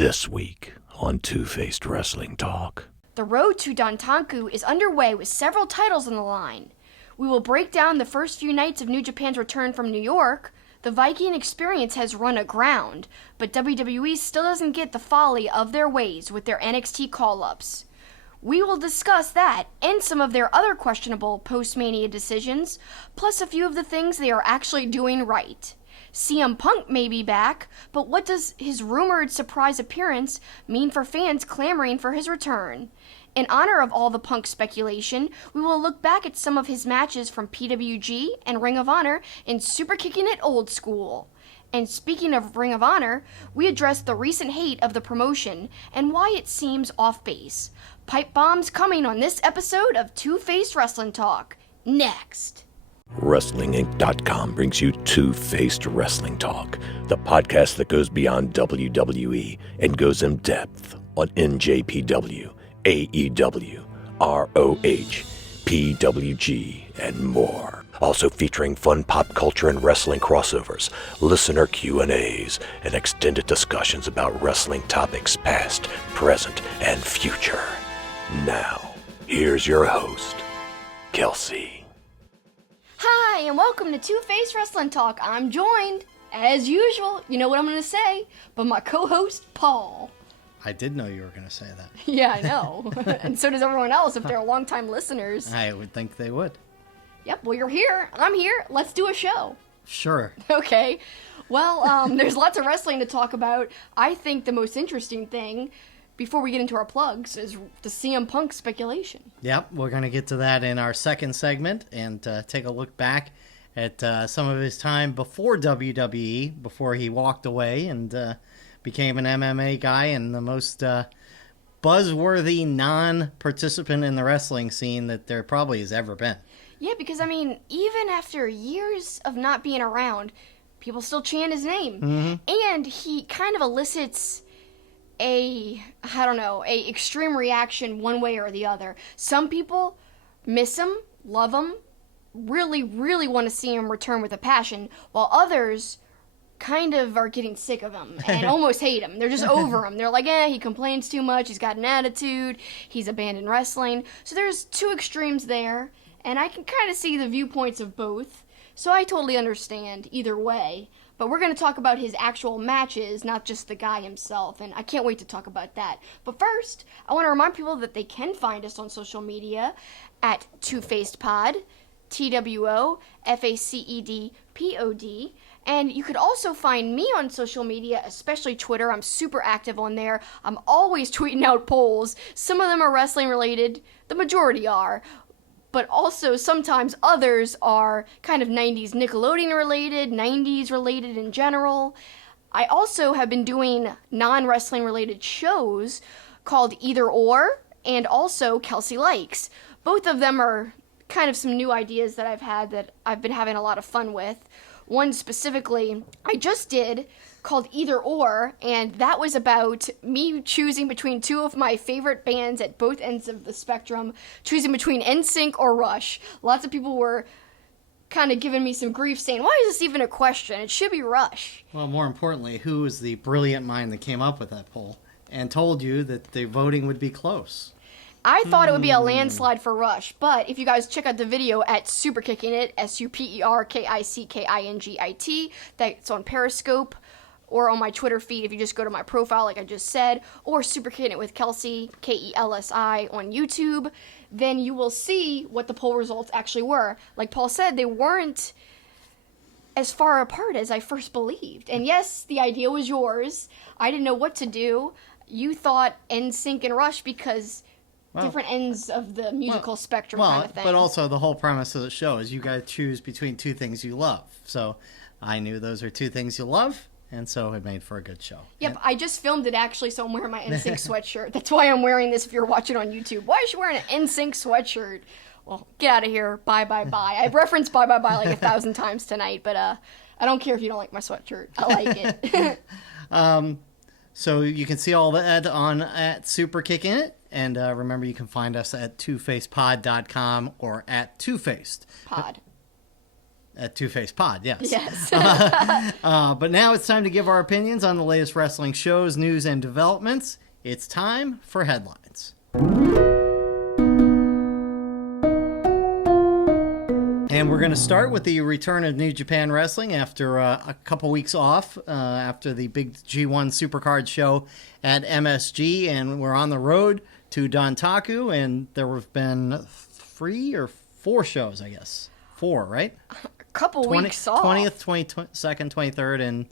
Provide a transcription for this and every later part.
This week on Two-Faced Wrestling Talk. The road to Dontaku is underway with several titles on the line. We will break down the first few nights of New Japan's return from New York. The Viking Experience has run aground, but WWE still doesn't get the folly of their ways with their NXT call-ups. We will discuss that and some of their other questionable post-Mania decisions, plus a few of the things they are actually doing right. CM Punk may be back, but what does his rumored surprise appearance mean for fans clamoring for his return? In honor of all the Punk speculation, we will look back at some of his matches from PWG and Ring of Honor in Super Kicking It Old School. And speaking of Ring of Honor, we address the recent hate of the promotion and why it seems off base. Pipe bombs coming on this episode of Two-Faced Wrestling Talk. Next. WrestlingInc.com brings you Two-Faced Wrestling Talk, the podcast that goes beyond WWE and goes in depth on NJPW, AEW, ROH, PWG, and more. Also featuring fun pop culture and wrestling crossovers, listener Q&As, and extended discussions about wrestling topics past, present, and future. Now, here's your host, Kelsi. Hi, and welcome to Two-Faced Wrestling Talk. I'm joined, as usual, you know what I'm going to say, but my co-host, Paul. I did know you were going to say that. Yeah, I know. And so does everyone else if they're longtime listeners. I would think they would. Yep, well, you're here. I'm here. Let's do a show. Sure. Okay. Well, there's lots of wrestling to talk about. I think the most interesting thing, before we get into our plugs, is the CM Punk speculation. Yep, we're going to get to that in our second segment and take a look back at some of his time before WWE, before he walked away and became an MMA guy and the most buzzworthy non-participant in the wrestling scene that there probably has ever been. Yeah, because, I mean, even after years of not being around, people still chant his name. Mm-hmm. And he kind of elicits a extreme reaction one way or the other. Some people miss him, love him, really, really want to see him return with a passion, while others kind of are getting sick of him and almost hate him. They're just over him. They're like, he complains too much, he's got an attitude, he's abandoned wrestling. So there's two extremes there, and I can kind of see the viewpoints of both. So I totally understand either way. But we're going to talk about his actual matches, not just the guy himself, and I can't wait to talk about that. But first, I want to remind people that they can find us on social media at Two-Faced-Pod, TWOFACEDPOD, and you could also find me on social media, especially Twitter. I'm super active on there. I'm always tweeting out polls. Some of them are wrestling related, the majority are. But also sometimes others are kind of 90s Nickelodeon related, 90s related in general. I also have been doing non-wrestling related shows called Either Or and also Kelsi Likes. Both of them are kind of some new ideas that I've had that I've been having a lot of fun with. One specifically I just did called Either Or, and that was about me choosing between two of my favorite bands at both ends of the spectrum, choosing between NSYNC or Rush. Lots of people were kind of giving me some grief saying, why is this even a question? It should be Rush. Well, more importantly, who was the brilliant mind that came up with that poll and told you that the voting would be close? I thought it would be a landslide for Rush, but if you guys check out the video at Super Kicking It, SuperKickingIt, that's on Periscope, or on my Twitter feed if you just go to my profile like I just said, or Super Kicking It with Kelsi, Kelsi, on YouTube, then you will see what the poll results actually were. Like Paul said, they weren't as far apart as I first believed. And yes, the idea was yours. I didn't know what to do. You thought NSYNC and Rush because different ends of the musical spectrum kind of thing. But also the whole premise of the show is you got to choose between two things you love. So I knew those are two things you love. And so it made for a good show. Yep, I just filmed it actually, so I'm wearing my NSYNC sweatshirt. That's why I'm wearing this if you're watching on YouTube. Why is she wearing an NSYNC sweatshirt? Well, get out of here. Bye, bye, bye. I've referenced bye, bye, bye like 1,000 times tonight, but I don't care if you don't like my sweatshirt. I like it. So you can see all that at Super Kicking It. And remember, you can find us at twofacedpod.com or at Two-Faced. Pod. At Two Face Pod, yes. Yes. But now it's time to give our opinions on the latest wrestling shows, news, and developments. It's time for headlines. And we're going to start with the return of New Japan Wrestling after a couple weeks off after the big G1 Supercard show at MSG. And we're on the road to Dontaku, and there have been 3 or 4 shows, I guess. 4, right? A couple weeks off. 20th, 22nd, 23rd,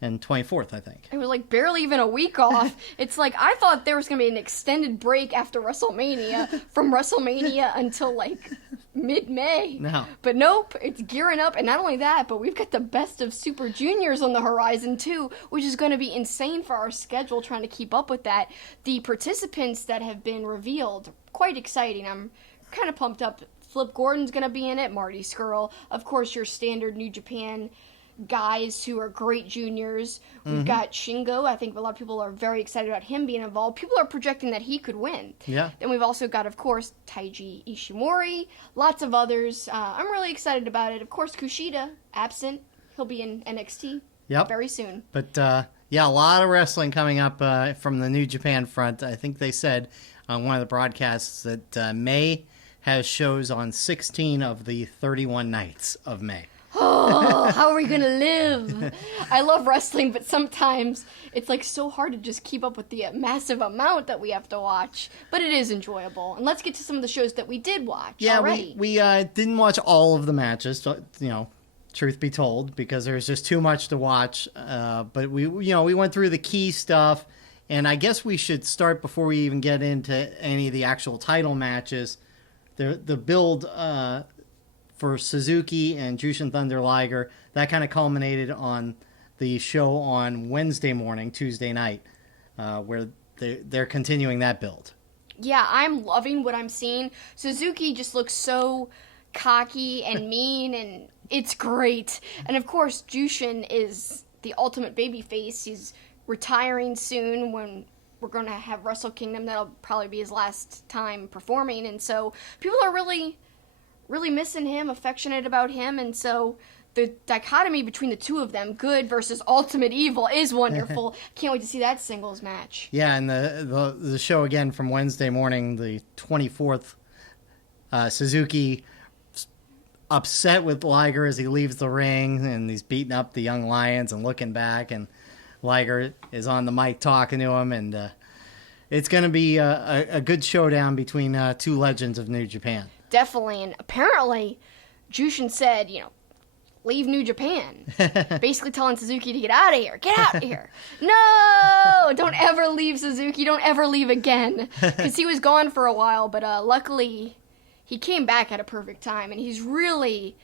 and 24th, I think. It was like barely even a week off. It's like I thought there was going to be an extended break after WrestleMania, from WrestleMania until like mid-May. No. But nope, it's gearing up. And not only that, but we've got the Best of Super Juniors on the horizon too, which is going to be insane for our schedule trying to keep up with that. The participants that have been revealed, quite exciting. I'm kind of pumped up. Flip Gordon's going to be in it, Marty Scurll. Of course, your standard New Japan guys who are great juniors. We've got Shingo. I think a lot of people are very excited about him being involved. People are projecting that he could win. Yeah. Then we've also got, of course, Taiji Ishimori, lots of others. I'm really excited about it. Of course, Kushida, absent. He'll be in NXT very soon. But, yeah, a lot of wrestling coming up from the New Japan front. I think they said on one of the broadcasts that May has shows on 16 of the 31 nights of May. Oh, how are we going to live? I love wrestling, but sometimes it's like so hard to just keep up with the massive amount that we have to watch. But it is enjoyable. And let's get to some of the shows that we did watch already. We didn't watch all of the matches, truth be told, because there's just too much to watch. But we went through the key stuff. And I guess we should start before we even get into any of the actual title matches. The build for Suzuki and Jushin Thunder Liger, that kind of culminated on the show on Wednesday morning, Tuesday night, where they're continuing that build. Yeah, I'm loving what I'm seeing. Suzuki just looks so cocky and mean, and it's great. And of course, Jushin is the ultimate babyface. He's retiring soon when we're going to have Wrestle Kingdom. That'll probably be his last time performing. And so people are really, really missing him, affectionate about him. And so the dichotomy between the two of them, good versus ultimate evil, is wonderful. Can't wait to see that singles match. Yeah, and the show again from Wednesday morning, the 24th, Suzuki upset with Liger as he leaves the ring, and he's beating up the young lions and looking back, and Liger is on the mic talking to him, and it's going to be a good showdown between two legends of New Japan. Definitely, and apparently Jushin said, leave New Japan. Basically telling Suzuki to get out of here. Get out of here. No! Don't ever leave, Suzuki. Don't ever leave again. Because he was gone for a while, but luckily he came back at a perfect time, and he's really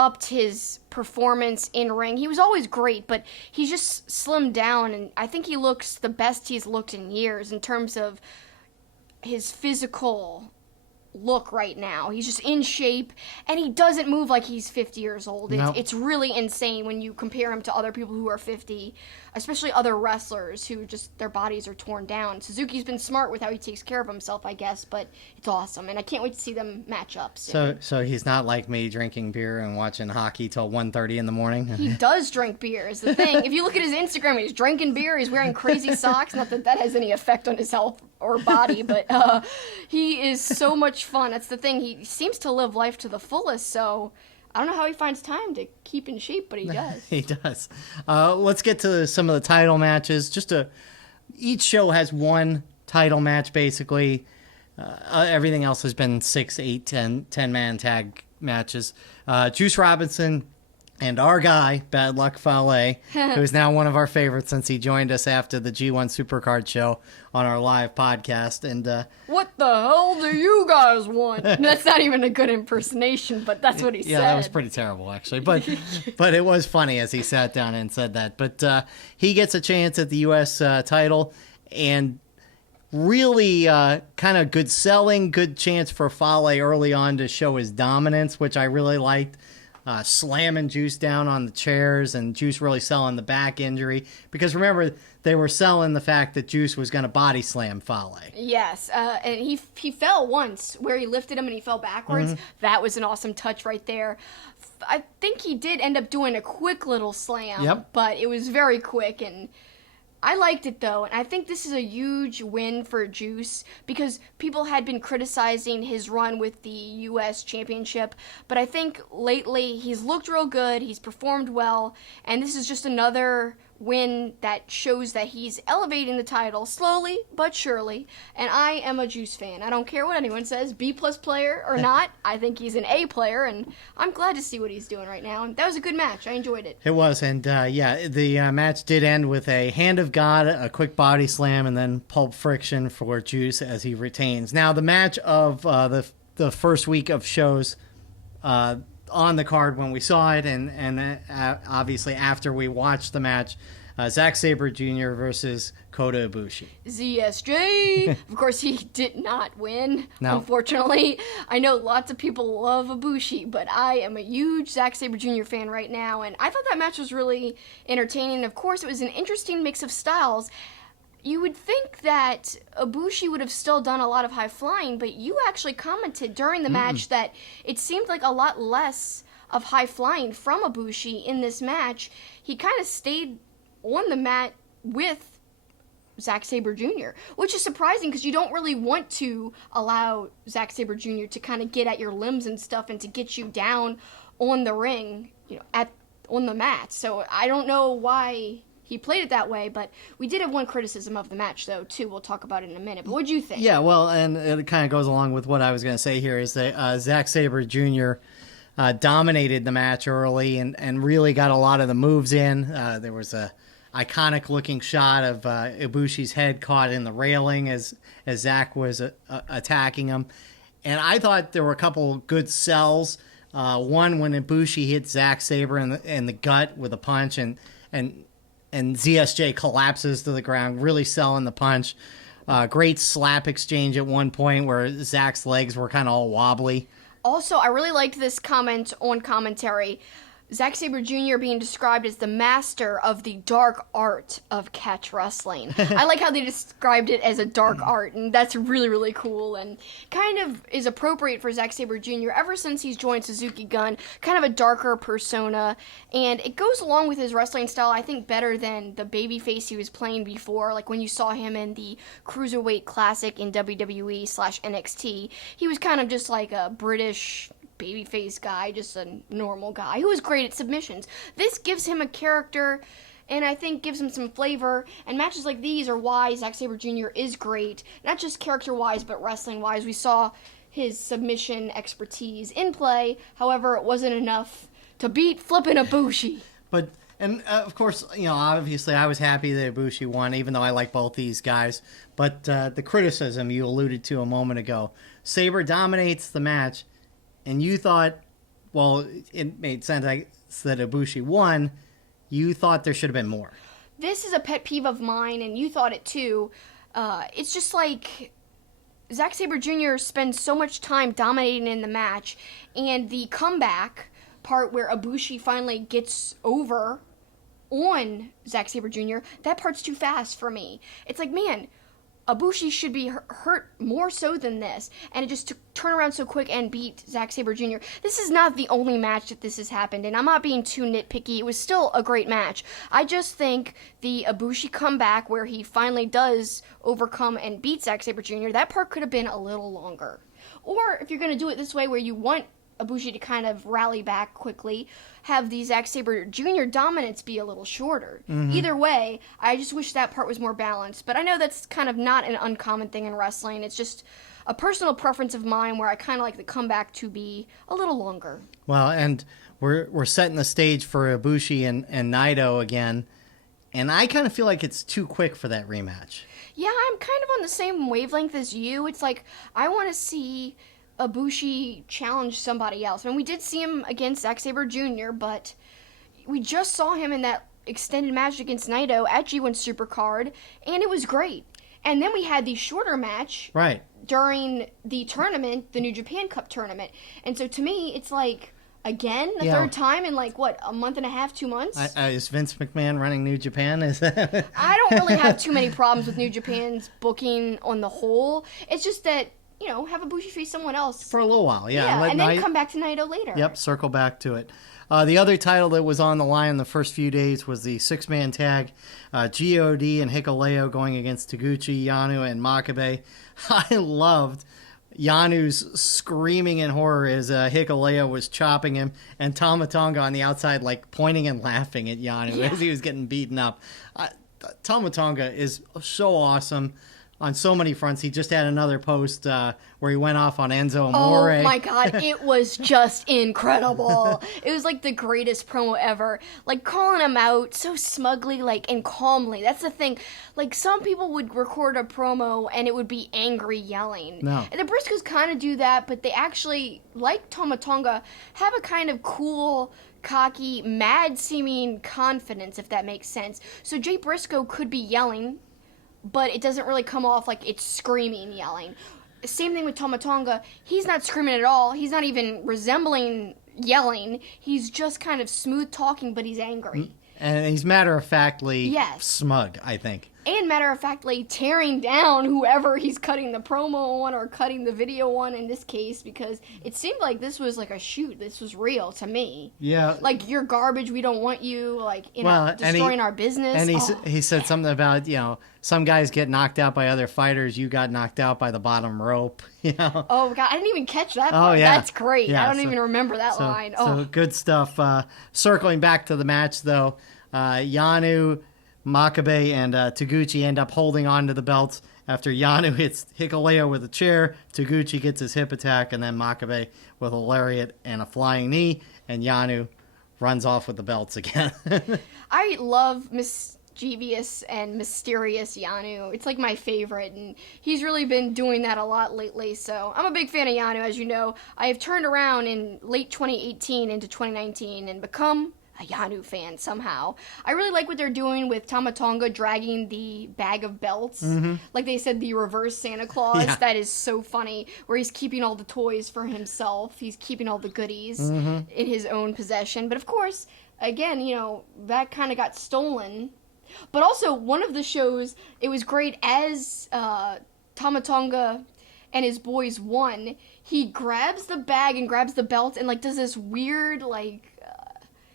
upped his performance in ring. He was always great, but he's just slimmed down, and I think he looks the best he's looked in years in terms of his physical look right now. He's just in shape, and he doesn't move like he's 50 years old. It's really insane when you compare him to other people who are 50, especially other wrestlers who just their bodies are torn down. Suzuki's been smart with how he takes care of himself, I guess, but it's awesome, and I can't wait to see them match up soon. So he's not like me drinking beer and watching hockey till 1:30 in the morning? He does drink beer, is the thing. If you look at his Instagram, he's drinking beer, he's wearing crazy socks. Not that that has any effect on his health or body, but he is so much fun. That's the thing. He seems to live life to the fullest, so I don't know how he finds time to keep in shape, but he does. He does. Let's get to some of the title matches. Each show has one title match, basically. Everything else has been 6, 8, 10-man tag matches. Juice Robinson and our guy, Bad Luck Fale, who is now one of our favorites since he joined us after the G1 Supercard show on our live podcast. And what the hell do you guys want? That's not even a good impersonation, but that's what he said. Yeah, that was pretty terrible, actually. But it was funny as he sat down and said that. But he gets a chance at the U.S. title, and really kind of good selling, good chance for Fale early on to show his dominance, which I really liked. slamming Juice down on the chairs, and Juice really selling the back injury. Because remember, they were selling the fact that Juice was going to body slam Fale. Yes, and he fell once where he lifted him and he fell backwards. That was an awesome touch right there. I think he did end up doing a quick little slam, but it was very quick, and I liked it though, and I think this is a huge win for Juice because people had been criticizing his run with the U.S. Championship, but I think lately he's looked real good, he's performed well, and this is just another win that shows that he's elevating the title slowly but surely, and I am a Juice fan. I don't care what anyone says, B-plus player or not, I think he's an A player, and I'm glad to see what he's doing right now, and that was a good match. I enjoyed it. It was, and the match did end with a Hand of God, a quick body slam, and then pulp friction for Juice as he retains. Now, the match of the first week of shows on the card when we saw it, and obviously after we watched the match, Zack Sabre Jr. versus Kota Ibushi. ZSJ! Of course, he did not win, unfortunately. I know lots of people love Ibushi, but I am a huge Zack Sabre Jr. fan right now, and I thought that match was really entertaining. Of course, it was an interesting mix of styles. You would think that Ibushi would have still done a lot of high flying, but you actually commented during the match that it seemed like a lot less of high flying from Ibushi in this match. He kind of stayed on the mat with Zack Sabre Jr., which is surprising because you don't really want to allow Zack Sabre Jr. to kind of get at your limbs and stuff and to get you down on the ring, on the mat. So I don't know why he played it that way, but we did have one criticism of the match, though, too. We'll talk about it in a minute. But what'd you think? Yeah, well, and it kind of goes along with what I was going to say here, is that Zack Sabre Jr. Dominated the match early and really got a lot of the moves in. There was a iconic-looking shot of Ibushi's head caught in the railing as Zack was attacking him. And I thought there were a couple good sells. One when Ibushi hit Zack Sabre in the gut with a punch, and ZSJ collapses to the ground, really selling the punch. Great slap exchange at one point where Zack's legs were kind of all wobbly. Also, I really liked this comment on commentary. Zack Sabre Jr. being described as the master of the dark art of catch wrestling. I like how they described it as a dark art, and that's really, really cool, and kind of is appropriate for Zack Sabre Jr. ever since he's joined Suzuki Gun, kind of a darker persona, and it goes along with his wrestling style, I think, better than the babyface he was playing before, like when you saw him in the Cruiserweight Classic in WWE/NXT. He was kind of just like a British babyface guy, just a normal guy who was great at submissions. This gives him a character, and I think gives him some flavor, and matches like these are why Zack Sabre Jr. is great, not just character-wise, but wrestling-wise. We saw his submission expertise in play, however, it wasn't enough to beat flippin' Ibushi. But, and of course, obviously I was happy that Ibushi won, even though I like both these guys, but the criticism you alluded to a moment ago, Sabre dominates the match, and you thought, well, it made sense that Ibushi won. You thought there should have been more. This is a pet peeve of mine, and you thought it too. It's just like Zack Sabre Jr. spends so much time dominating in the match, and the comeback part where Ibushi finally gets over on Zack Sabre Jr., that part's too fast for me. It's like, man, Ibushi should be hurt more so than this, and it just turn around so quick and beat Zack Sabre Jr. This is not the only match that this has happened, and I'm not being too nitpicky. It was still a great match. I just think the Ibushi comeback where he finally does overcome and beat Zack Sabre Jr., that part could have been a little longer. Or if you're going to do it this way where you want Ibushi to kind of rally back quickly, have the Zack Sabre Jr. dominance be a little shorter. Either way, I just wish that part was more balanced. But I know that's kind of not an uncommon thing in wrestling. It's just a personal preference of mine where I kind of like the comeback to be a little longer. Well, and we're setting the stage for Ibushi and Naito again, and I kind of feel like it's too quick for that rematch. Yeah, I'm kind of on the same wavelength as you. It's like I want to see Ibushi challenge somebody else. I mean, we did see him against Zack Sabre Jr., but we just saw him in that extended match against Naito at G1 Supercard, and it was great. And then we had the shorter match during the tournament, the New Japan Cup tournament. And so to me, it's like Again? The third time in like, what, a month and a half, 2 months? Is Vince McMahon running New Japan? I don't really have too many problems with New Japan's booking on the whole. It's just that, have Ibushi face someone else. For a little while, yeah. And then come back to Naito later. Yep, circle back to it. The other title that was on the line the first few days was the six-man tag. G.O.D. and Hikuleo going against Taguchi, Yano, and Makabe. I loved Yanu's screaming in horror as Hikuleo was chopping him, and Tama Tonga on the outside like pointing and laughing at Yanu as he was getting beaten up. Tama Tonga is so awesome on so many fronts. He just had another post where he went off on Enzo Amore. Oh my god, it was just incredible. It was like the greatest promo ever. Like calling him out so smugly, like, and calmly. That's the thing. Like some people would record a promo and it would be angry yelling. No. And the Briscoes kind of do that, but they actually, like Tama Tonga, have a kind of cool, cocky, mad-seeming confidence, if that makes sense. So Jay Briscoe could be yelling, but it doesn't really come off like it's screaming, yelling. Same thing with Tama Tonga. He's not screaming at all. He's not even resembling yelling. He's just kind of smooth talking, but he's angry. And he's matter-of-factly smug, I think. And matter-of-factly tearing down whoever he's cutting the promo on or cutting the video on in this case, because it seemed like this was like a shoot. This was real to me. Yeah. Like, you're garbage. We don't want you, like, destroying our business. And he said something about, some guys get knocked out by other fighters. You got knocked out by the bottom rope. Oh, God. I didn't even catch that part. Oh, yeah. That's great. Yeah, I don't even remember that line. So good stuff. Circling back to the match, though, Yanu, Makabe, and Taguchi end up holding on to the belts after Yanu hits Hikuleo with a chair. Taguchi gets his hip attack, and then Makabe with a lariat and a flying knee, and Yanu runs off with the belts again. I love mischievous and mysterious Yanu. It's like my favorite, and he's really been doing that a lot lately, so I'm a big fan of Yanu, as you know. I have turned around in late 2018 into 2019 and become a Yanu fan somehow. I really like what they're doing with Tama Tonga dragging the bag of belts. Mm-hmm. Like they said, the reverse Santa Claus. Yeah. That is so funny, where he's keeping all the toys for himself. He's keeping all the goodies in his own possession. But of course, again, that kind of got stolen. But also, one of the shows, it was great as Tama Tonga and his boys won. He grabs the bag and grabs the belt and does this weird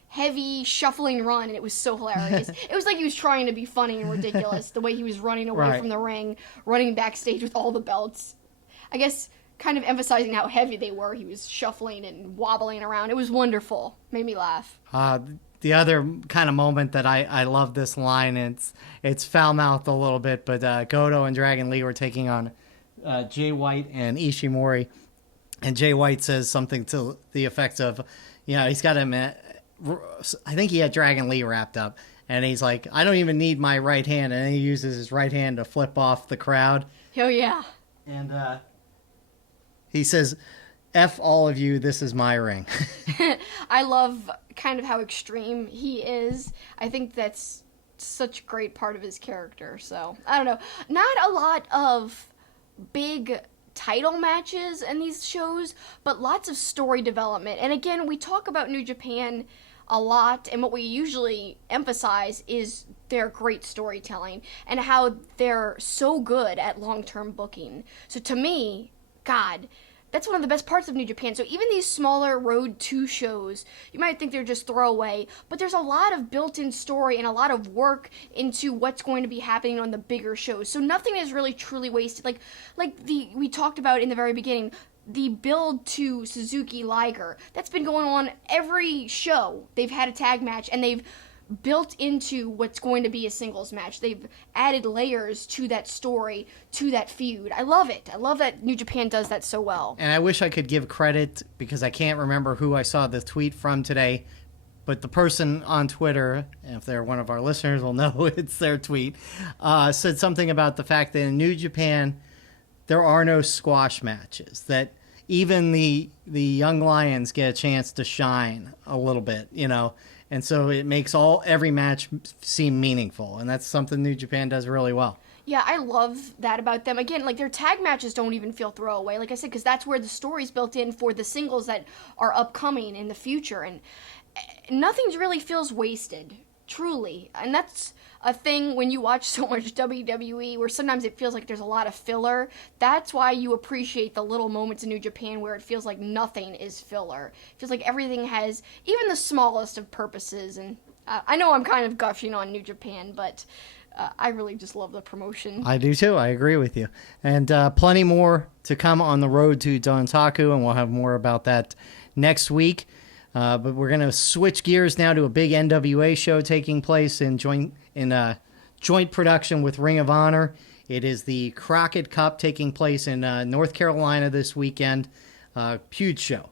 heavy shuffling run, and it was so hilarious. It was like he was trying to be funny and ridiculous, the way he was running away from the ring, running backstage with all the belts. I guess kind of emphasizing how heavy they were. He was shuffling and wobbling around. It was wonderful. Made me laugh. The other kind of moment that I love this line, it's foul-mouthed a little bit, but Goto and Dragon Lee were taking on Jay White and Ishimori, and Jay White says something to the effect of, he's got him I think he had Dragon Lee wrapped up, and he's like, I don't even need my right hand, and then he uses his right hand to flip off the crowd. Oh, yeah. And he says, F all of you, this is my ring. I love kind of how extreme he is. I think that's such a great part of his character, so, I don't know. Not a lot of big title matches in these shows, but lots of story development. And again, we talk about New Japan a lot, and what we usually emphasize is their great storytelling and how they're so good at long-term booking. So to me, God, that's one of the best parts of New Japan. So even these smaller Road 2 shows, you might think they're just throwaway, but there's a lot of built-in story and a lot of work into what's going to be happening on the bigger shows. So nothing is really truly wasted. Like we talked about in the very beginning, the build to Suzuki Liger. That's been going on every show. They've had a tag match, and they've built into what's going to be a singles match. They've added layers to that story, to that feud. I love it. I love that New Japan does that so well. And I wish I could give credit, because I can't remember who I saw the tweet from today, but the person on Twitter, and if they're one of our listeners will know it's their tweet, said something about the fact that in New Japan there are no squash matches, that even the young lions get a chance to shine a little bit, and so it makes every match seem meaningful, and that's something New Japan does really well. Yeah, I love that about them. Again, like, their tag matches don't even feel throwaway, like I said, because that's where the story's built in for the singles that are upcoming in the future, and nothing really feels wasted, truly. And that's a thing when you watch so much WWE, where sometimes it feels like there's a lot of filler. That's why you appreciate the little moments in New Japan where it feels like nothing is filler. It feels like everything has even the smallest of purposes, and I know I'm kind of gushing on New Japan, but I really just love the promotion. I do too. I agree with you. And plenty more to come on the road to Dontaku, and we'll have more about that next week. But we're going to switch gears now to a big NWA show taking place in joint production with Ring of Honor. It is the Crockett Cup taking place in North Carolina this weekend. Huge show.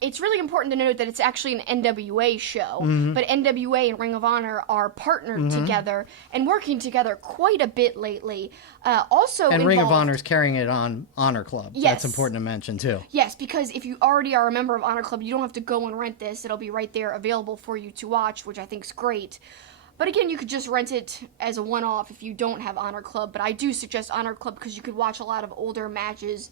It's really important to note that it's actually an NWA show, but NWA and Ring of Honor are partnered together and working together quite a bit lately. And Ring of Honor is carrying it on Honor Club. Yes. That's important to mention, too. Yes, because if you already are a member of Honor Club, you don't have to go and rent this. It'll be right there available for you to watch, which I think is great. But again, you could just rent it as a one-off if you don't have Honor Club, but I do suggest Honor Club because you could watch a lot of older matches,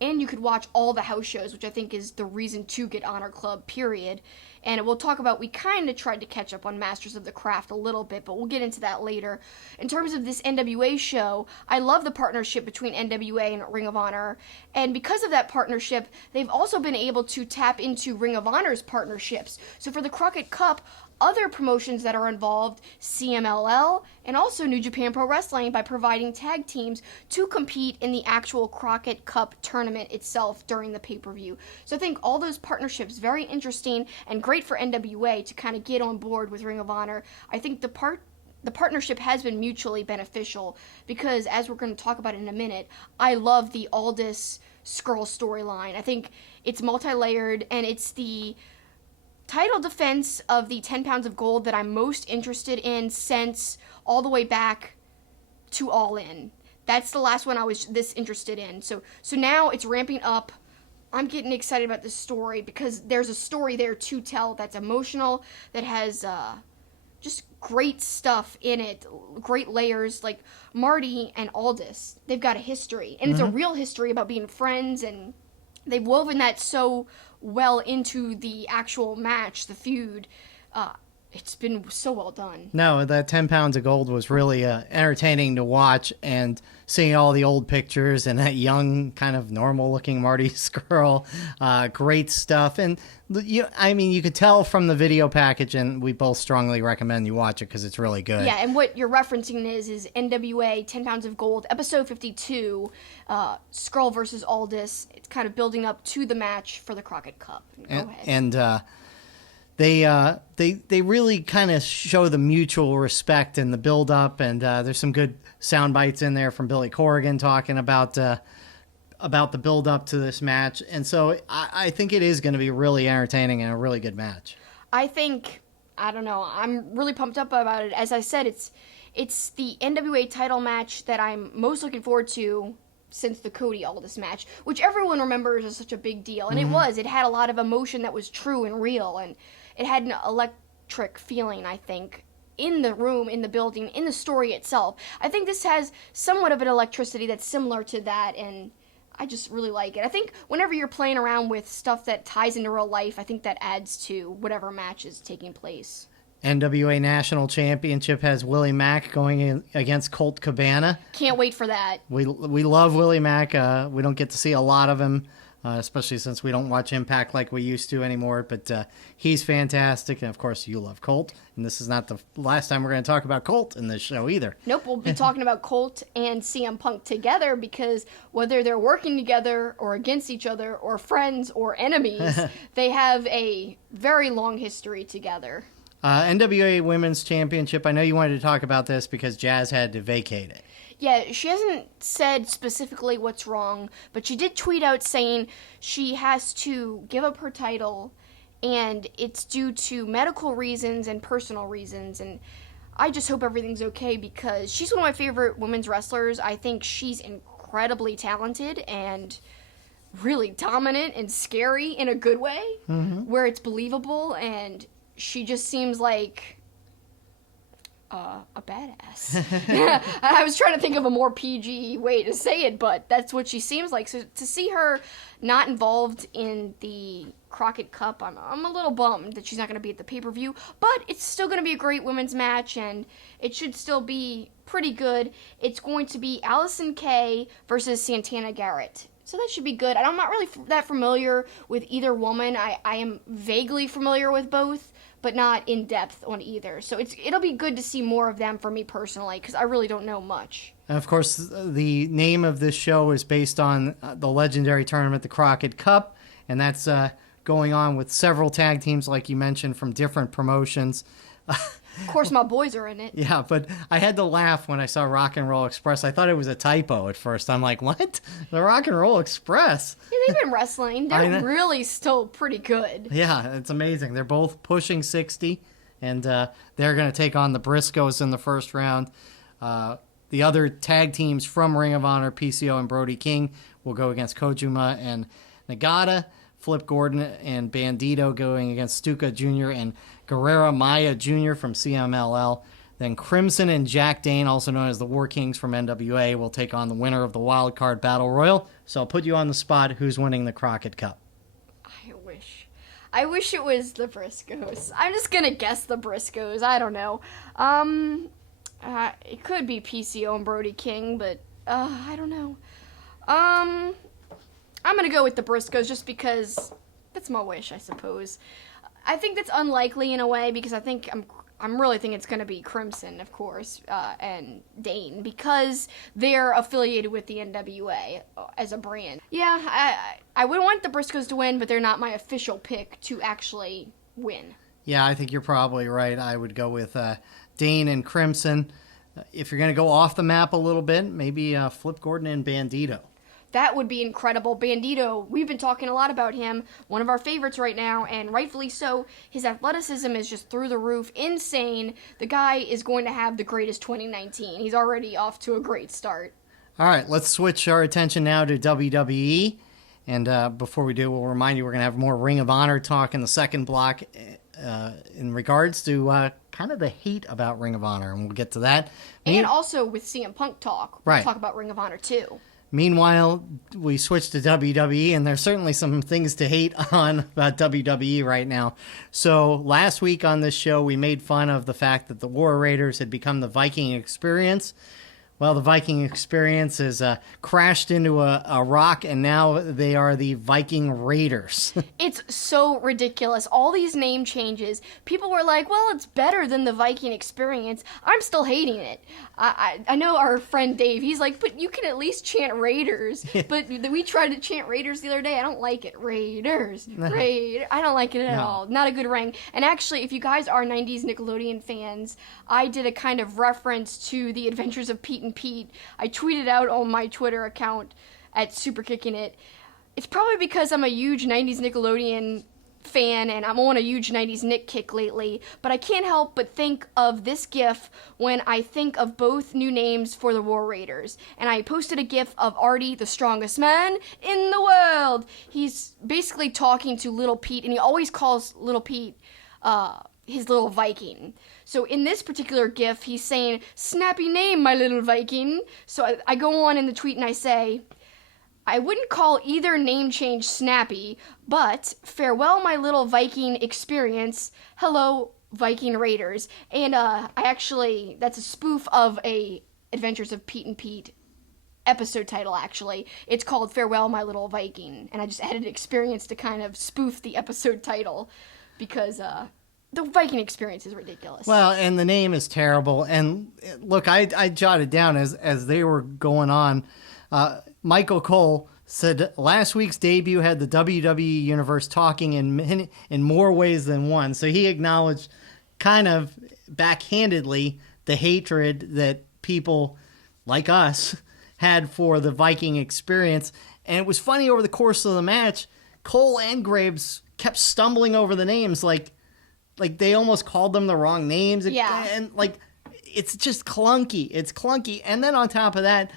and you could watch all the house shows, which I think is the reason to get Honor Club, period. And we'll talk about, we kind of tried to catch up on Masters of the Craft a little bit, but we'll get into that later. In terms of this NWA show, I love the partnership between NWA and Ring of Honor. And because of that partnership, they've also been able to tap into Ring of Honor's partnerships. So for the Crockett Cup, other promotions that are involved, CMLL, and also New Japan Pro Wrestling, by providing tag teams to compete in the actual Crockett Cup tournament itself during the pay-per-view. So I think all those partnerships, very interesting and great for NWA to kind of get on board with Ring of Honor. I think the partnership has been mutually beneficial because, as we're going to talk about in a minute, I love the Aldis Skrull storyline. I think it's multi-layered, and it's the title defense of the 10 pounds of gold that I'm most interested in since all the way back to All In. That's the last one I was this interested in. So now it's ramping up. I'm getting excited about this story because there's a story there to tell that's emotional, that has just great stuff in it, great layers. Like Marty and Aldis, they've got a history, and it's a real history about being friends, and they've woven that so well into the actual match, the feud. It's been so well done. No, that 10 pounds of gold was really entertaining to watch, and seeing all the old pictures and that young, kind of normal-looking Marty Skrull. Great stuff. And, you could tell from the video package, and we both strongly recommend you watch it because it's really good. Yeah, and what you're referencing is NWA 10 Pounds of Gold, episode 52, Skrull versus Aldis. It's kind of building up to the match for the Crockett Cup. Go ahead. And they really kind of show the mutual respect and the build up, and there's some good sound bites in there from Billy Corrigan talking about the build up to this match. And so I think it is going to be really entertaining and a really good match. I don't know, I'm really pumped up about it. As I said, it's the NWA title match that I'm most looking forward to since the Cody Aldis match, which everyone remembers as such a big deal. And it had a lot of emotion that was true and real, and it had an electric feeling, I think, in the room, in the building, in the story itself. I think this has somewhat of an electricity that's similar to that, and I just really like it. I think whenever you're playing around with stuff that ties into real life, I think that adds to whatever match is taking place. NWA National Championship has Willie Mack going in against Colt Cabana. Can't wait for that. We love Willie Mack. We don't get to see a lot of him, especially since we don't watch Impact like we used to anymore. But he's fantastic. And, of course, you love Colt. And this is not the last time we're going to talk about Colt in this show either. Nope, we'll be talking about Colt and CM Punk together, because whether they're working together or against each other or friends or enemies, they have a very long history together. NWA Women's Championship, I know you wanted to talk about this because Jazz had to vacate it. Yeah, she hasn't said specifically what's wrong, but she did tweet out saying she has to give up her title, and it's due to medical reasons and personal reasons, and I just hope everything's okay because she's one of my favorite women's wrestlers. I think she's incredibly talented and really dominant and scary in a good way, where it's believable, and she just seems like a badass. I was trying to think of a more PG way to say it, but that's what she seems like. So to see her not involved in the Crockett Cup, I'm a little bummed that she's not going to be at the pay-per-view, but it's still going to be a great women's match, and it should still be pretty good. It's going to be Allison Kay versus Santana Garrett. So that should be good. And I'm not really that familiar with either woman. I am vaguely familiar with both, but not in depth on either. So it'll be good to see more of them for me personally, because I really don't know much. And of course, the name of this show is based on the legendary tournament, the Crockett Cup, and that's going on with several tag teams, like you mentioned, from different promotions. Of course, my boys are in it. Yeah, but I had to laugh when I saw Rock and Roll Express. I thought it was a typo at first. I'm like, what? The Rock and Roll Express? Yeah, they've been wrestling. They're really still pretty good. Yeah, it's amazing. They're both pushing 60, and they're going to take on the Briscoes in the first round. The other tag teams from Ring of Honor, PCO and Brody King, will go against Kojima and Nagata. Flip Gordon and Bandito going against Stuka Jr. and Guerrero Maya Jr. from CMLL. Then Crimson and Jack Dane, also known as the War Kings from NWA, will take on the winner of the Wild Card Battle Royal. So I'll put you on the spot. Who's winning the Crockett Cup? I wish it was the Briscoes. I'm just going to guess the Briscoes. I don't know. It could be PCO and Brody King, but I don't know. I'm going to go with the Briscoes just because that's my wish, I suppose. I think that's unlikely in a way because I'm really thinking it's going to be Crimson, of course, and Dane because they're affiliated with the NWA as a brand. Yeah, I would want the Briscoes to win, but they're not my official pick to actually win. Yeah, I think you're probably right. I would go with Dane and Crimson. If you're going to go off the map a little bit, maybe Flip Gordon and Bandito. That would be incredible. Bandito, we've been talking a lot about him, one of our favorites right now, and rightfully so. His athleticism is just through the roof, insane. The guy is going to have the greatest 2019. He's already off to a great start. All right, let's switch our attention now to WWE. And before we do, we'll remind you we're going to have more Ring of Honor talk in the second block in regards to kind of the hate about Ring of Honor, and we'll get to that. And also with CM Punk talk. We'll right. talk about Ring of Honor too. Meanwhile, we switched to WWE, and there's certainly some things to hate on about WWE right now. So last week on this show, we made fun of the fact that the War Raiders had become the Viking Experience. Well, the Viking Experience has crashed into a rock, and now they are the Viking Raiders. It's so ridiculous. All these name changes. People were like, well, it's better than the Viking Experience. I'm still hating it. I know our friend Dave, he's like, but you can at least chant Raiders. But we tried to chant Raiders the other day. I don't like it. Raiders. I don't like it at all. Not a good ring. And actually, if you guys are 90s Nickelodeon fans, I did a kind of reference to the Adventures of Pete and Pete. I tweeted out on my Twitter account at SuperKickinIt. It's probably because I'm a huge 90s Nickelodeon fan and I'm on a huge 90s Nick kick lately, but I can't help but think of this gif when I think of both new names for the War Raiders. And I posted a gif of Artie, the strongest man in the world. He's basically talking to Little Pete, and he always calls Little Pete his little Viking. So in this particular gif, he's saying, snappy name, my little Viking. So I go on in the tweet and I say, I wouldn't call either name change snappy, but farewell, my little Viking experience. Hello, Viking Raiders. And that's a spoof of a Adventures of Pete and Pete episode title, actually. It's called Farewell, My Little Viking. And I just added experience to kind of spoof the episode title because the Viking Experience is ridiculous. Well, and the name is terrible. And look, I jotted down as they were going on. Michael Cole said last week's debut had the WWE Universe talking in more ways than one. So he acknowledged kind of backhandedly the hatred that people like us had for the Viking Experience. And it was funny over the course of the match, Cole and Graves kept stumbling over the names like they almost called them the wrong names. Yeah. And it's just clunky. It's clunky. And then on top of that,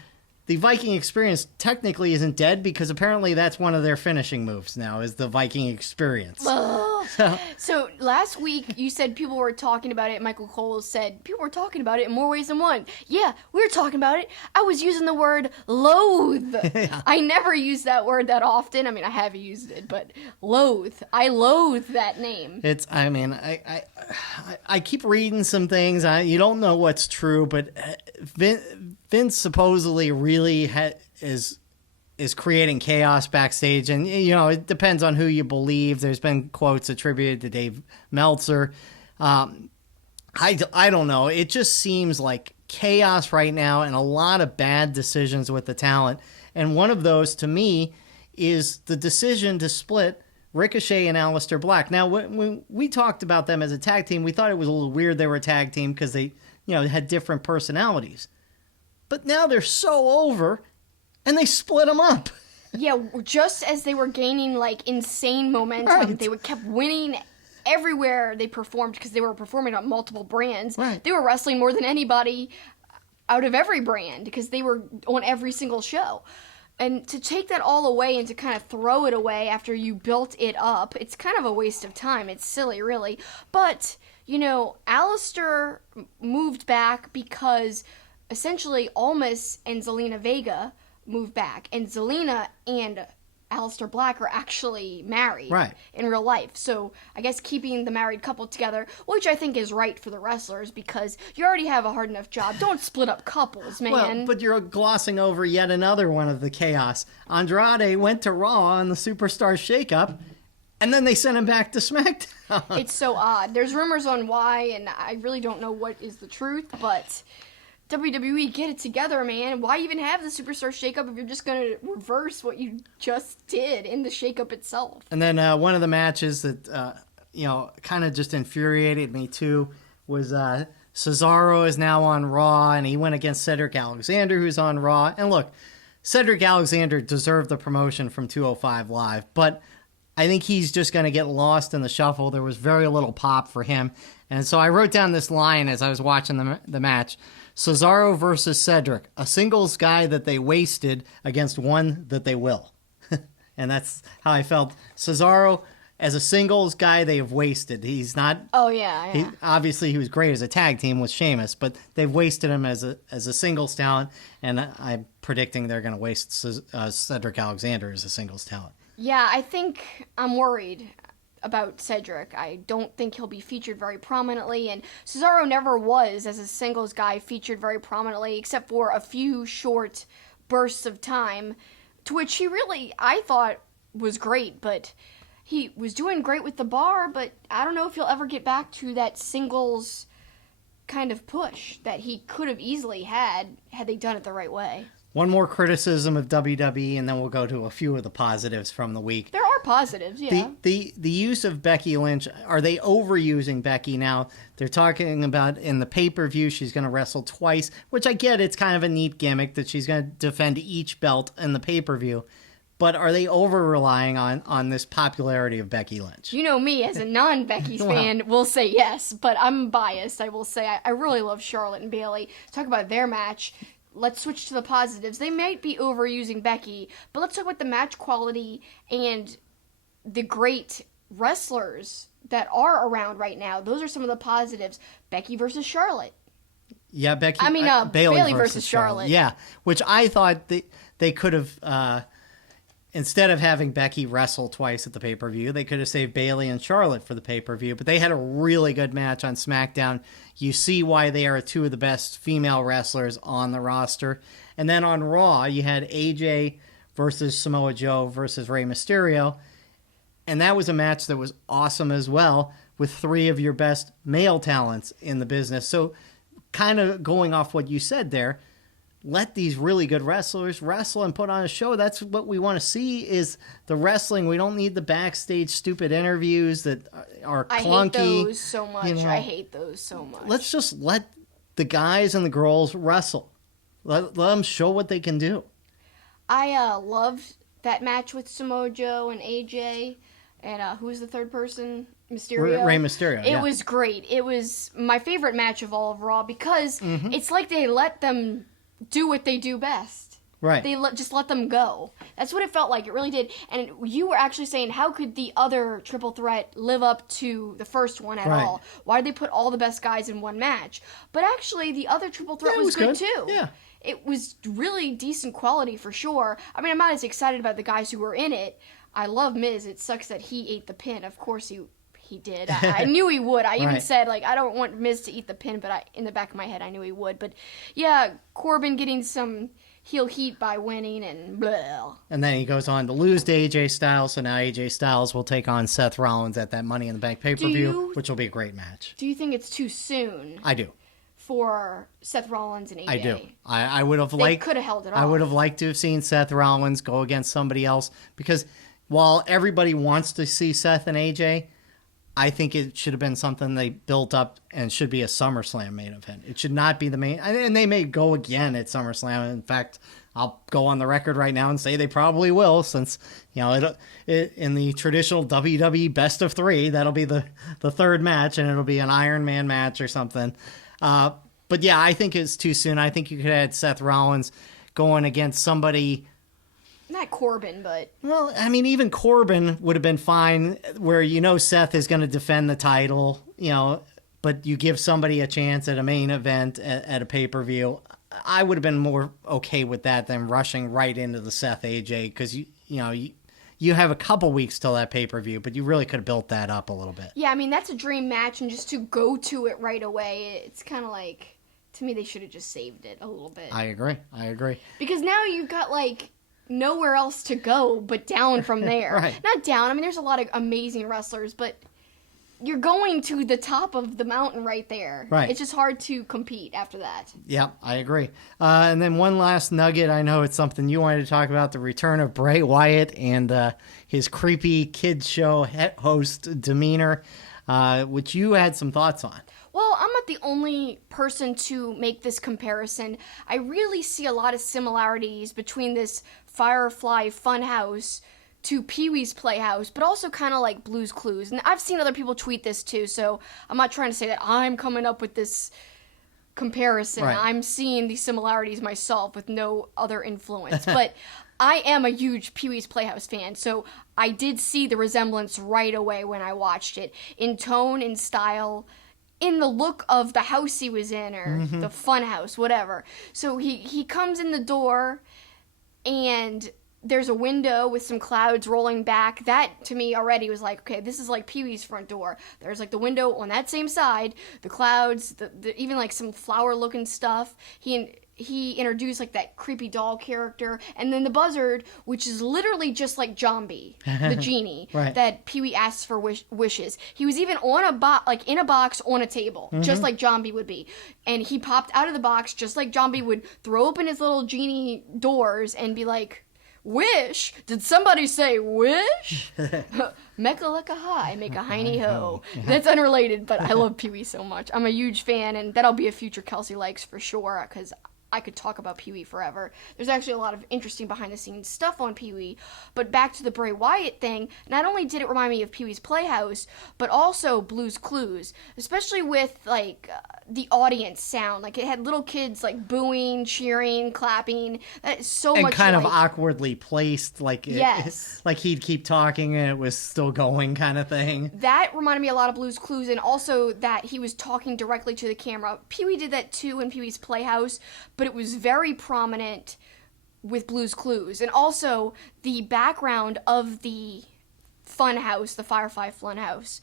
the Viking Experience technically isn't dead because apparently that's one of their finishing moves now is the Viking Experience. So last week you said people were talking about it. Michael Cole said people were talking about it in more ways than one. Yeah, we were talking about it. I was using the word loathe. Yeah. I never use that word that often. I mean, I have used it, but loathe. I loathe that name. I keep reading some things. You don't know what's true, but Vince supposedly really is creating chaos backstage, and it depends on who you believe. There's been quotes attributed to Dave Meltzer. I don't know. It just seems like chaos right now and a lot of bad decisions with the talent. And one of those, to me, is the decision to split Ricochet and Aleister Black. Now, when we talked about them as a tag team, we thought it was a little weird they were a tag team because they, had different personalities. But now they're so over, and they split them up. Yeah, just as they were gaining, insane momentum, Right. They kept winning everywhere they performed because they were performing on multiple brands. Right. They were wrestling more than anybody out of every brand because they were on every single show. And to take that all away and to kind of throw it away after you built it up, it's kind of a waste of time. It's silly, really. But, Aleister moved back because essentially Almas and Zelina Vega moved back. And Zelina and Aleister Black are actually married in real life. So I guess keeping the married couple together, which I think is right for the wrestlers because you already have a hard enough job. Don't split up couples, man. Well, but you're glossing over yet another one of the chaos. Andrade went to Raw on the Superstar Shakeup, and then they sent him back to SmackDown. It's so odd. There's rumors on why, and I really don't know what is the truth, but WWE, get it together, man. Why even have the Superstar Shakeup if you're just going to reverse what you just did in the Shakeup itself? And then one of the matches that, kind of just infuriated me, too, was Cesaro is now on Raw, and he went against Cedric Alexander, who's on Raw. And look, Cedric Alexander deserved the promotion from 205 Live, but I think he's just going to get lost in the shuffle. There was very little pop for him. And so I wrote down this line as I was watching the match. Cesaro versus Cedric, a singles guy that they wasted against one that they will. And that's how I felt. Cesaro, as a singles guy, they have wasted. He's not... Oh, yeah. Obviously, he was great as a tag team with Sheamus, but they've wasted him as a singles talent, and I'm predicting they're going to waste Cedric Alexander as a singles talent. Yeah, I think I'm worried about Cedric. I don't think he'll be featured very prominently, and Cesaro never was, as a singles guy, featured very prominently, except for a few short bursts of time, to which he really, I thought, was great, but he was doing great with the bar, but I don't know if he'll ever get back to that singles kind of push that he could have easily had they done it the right way. One more criticism of WWE, and then we'll go to a few of the positives from the week. There are positives, yeah. The use of Becky Lynch, are they overusing Becky now? They're talking about in the pay-per-view she's going to wrestle twice, which I get, it's kind of a neat gimmick that she's going to defend each belt in the pay-per-view. But are they over-relying on this popularity of Becky Lynch? You know me, as a non-Becky's fan, will say yes, but I'm biased. I will say I really love Charlotte and Bayley. Talk about their match. Let's switch to the positives. They might be overusing Becky, but let's talk about the match quality and the great wrestlers that are around right now. Those are some of the positives. Becky versus Charlotte. Yeah, Becky. Bayley versus Charlotte. Yeah, which I thought they could have, instead of having Becky wrestle twice at the pay-per-view, they could have saved Bayley and Charlotte for the pay-per-view, but they had a really good match on SmackDown. You see why they are two of the best female wrestlers on the roster. And then on Raw, you had AJ versus Samoa Joe versus Rey Mysterio, and that was a match that was awesome as well, with three of your best male talents in the business. So kind of going off what you said there, let these really good wrestlers wrestle and put on a show. That's what we want to see, is the wrestling. We don't need the backstage stupid interviews that are clunky. I hate those so much. I hate those so much. Let's just let the guys and the girls wrestle. Let them show what they can do. I loved that match with Samoa Joe and AJ. And who was the third person? Mysterio? Rey Mysterio, It was great. It was my favorite match of all of Raw because it's like they let them do what they do best. Right. They just let them go. That's what it felt like. It really did. And you were actually saying, how could the other triple threat live up to the first one at all? Why did they put all the best guys in one match? But actually, the other triple threat was good too. Yeah. It was really decent quality for sure. I mean, I'm not as excited about the guys who were in it. I love Miz. It sucks that he ate the pin. Of course he did. I knew he would. I even said, like, I don't want Miz to eat the pin, but in the back of my head, I knew he would. But yeah, Corbin getting some heel heat by winning and blah. And then he goes on to lose to AJ Styles, so now AJ Styles will take on Seth Rollins at that Money in the Bank pay-per-view, which will be a great match. Do you think it's too soon? I do. For Seth Rollins and AJ? I do. I would have liked... They could have held it off. I would have liked to have seen Seth Rollins go against somebody else, because while everybody wants to see Seth and AJ, I think it should have been something they built up and should be a SummerSlam main event. It should not be the main... And they may go again at SummerSlam. In fact, I'll go on the record right now and say they probably will, since, you know, in the traditional WWE best of three, that'll be the third match, and it'll be an Iron Man match or something. But yeah, I think it's too soon. I think you could have had Seth Rollins going against somebody... Not Corbin, but... Well, I mean, even Corbin would have been fine, where you know Seth is going to defend the title, you know, but you give somebody a chance at a main event at a pay-per-view. I would have been more okay with that than rushing right into the Seth AJ, because, you have a couple weeks till that pay-per-view, but you really could have built that up a little bit. Yeah, I mean, that's a dream match, and just to go to it right away, it's kind of like, to me, they should have just saved it a little bit. I agree. Because now you've got, like... nowhere else to go but down from there. Right. Not down. I mean, there's a lot of amazing wrestlers, but you're going to the top of the mountain right there. Right. It's just hard to compete after that. Yeah, I agree. And then one last nugget. I know it's something you wanted to talk about, the return of Bray Wyatt and his creepy kids show host demeanor, which you had some thoughts on. Well, I'm not the only person to make this comparison. I really see a lot of similarities between this Firefly Funhouse to Pee-wee's Playhouse, but also kind of like Blue's Clues. And I've seen other people tweet this too, so I'm not trying to say that I'm coming up with this comparison. Right. I'm seeing these similarities myself with no other influence. But I am a huge Pee-wee's Playhouse fan, so I did see the resemblance right away when I watched it. In tone, in style, in the look of the house he was in, or the fun house, whatever. So he comes in the door, and there's a window with some clouds rolling back. That, to me, already was like, okay, this is like Pee-wee's front door. There's, like, the window on that same side, the clouds, even, like, some flower-looking stuff. He introduced, like, that creepy doll character. And then the buzzard, which is literally just like Zombie, the genie, right. that Pee-wee asks for wishes. He was even on in a box on a table, just like Zombie would be. And he popped out of the box just like Zombie would, throw open his little genie doors and be like, wish? Did somebody say wish? Mecca lecca high, make a hiney ho. That's unrelated, but I love Pee-wee so much. I'm a huge fan, and that'll be a future Kelsi Likes for sure, because I could talk about Pee-wee forever. There's actually a lot of interesting behind-the-scenes stuff on Pee-wee. But back to the Bray Wyatt thing, not only did it remind me of Pee-wee's Playhouse, but also Blue's Clues, especially with, like, the audience sound. Like, it had little kids, like, booing, cheering, clapping. That is so and much kind like... of awkwardly placed, like yes. Like he'd keep talking and it was still going, kind of thing. That reminded me a lot of Blue's Clues, and also that he was talking directly to the camera. Pee-wee did that too in Pee-wee's Playhouse, but it was very prominent with Blue's Clues. And also the background of the Funhouse, the Firefly Funhouse.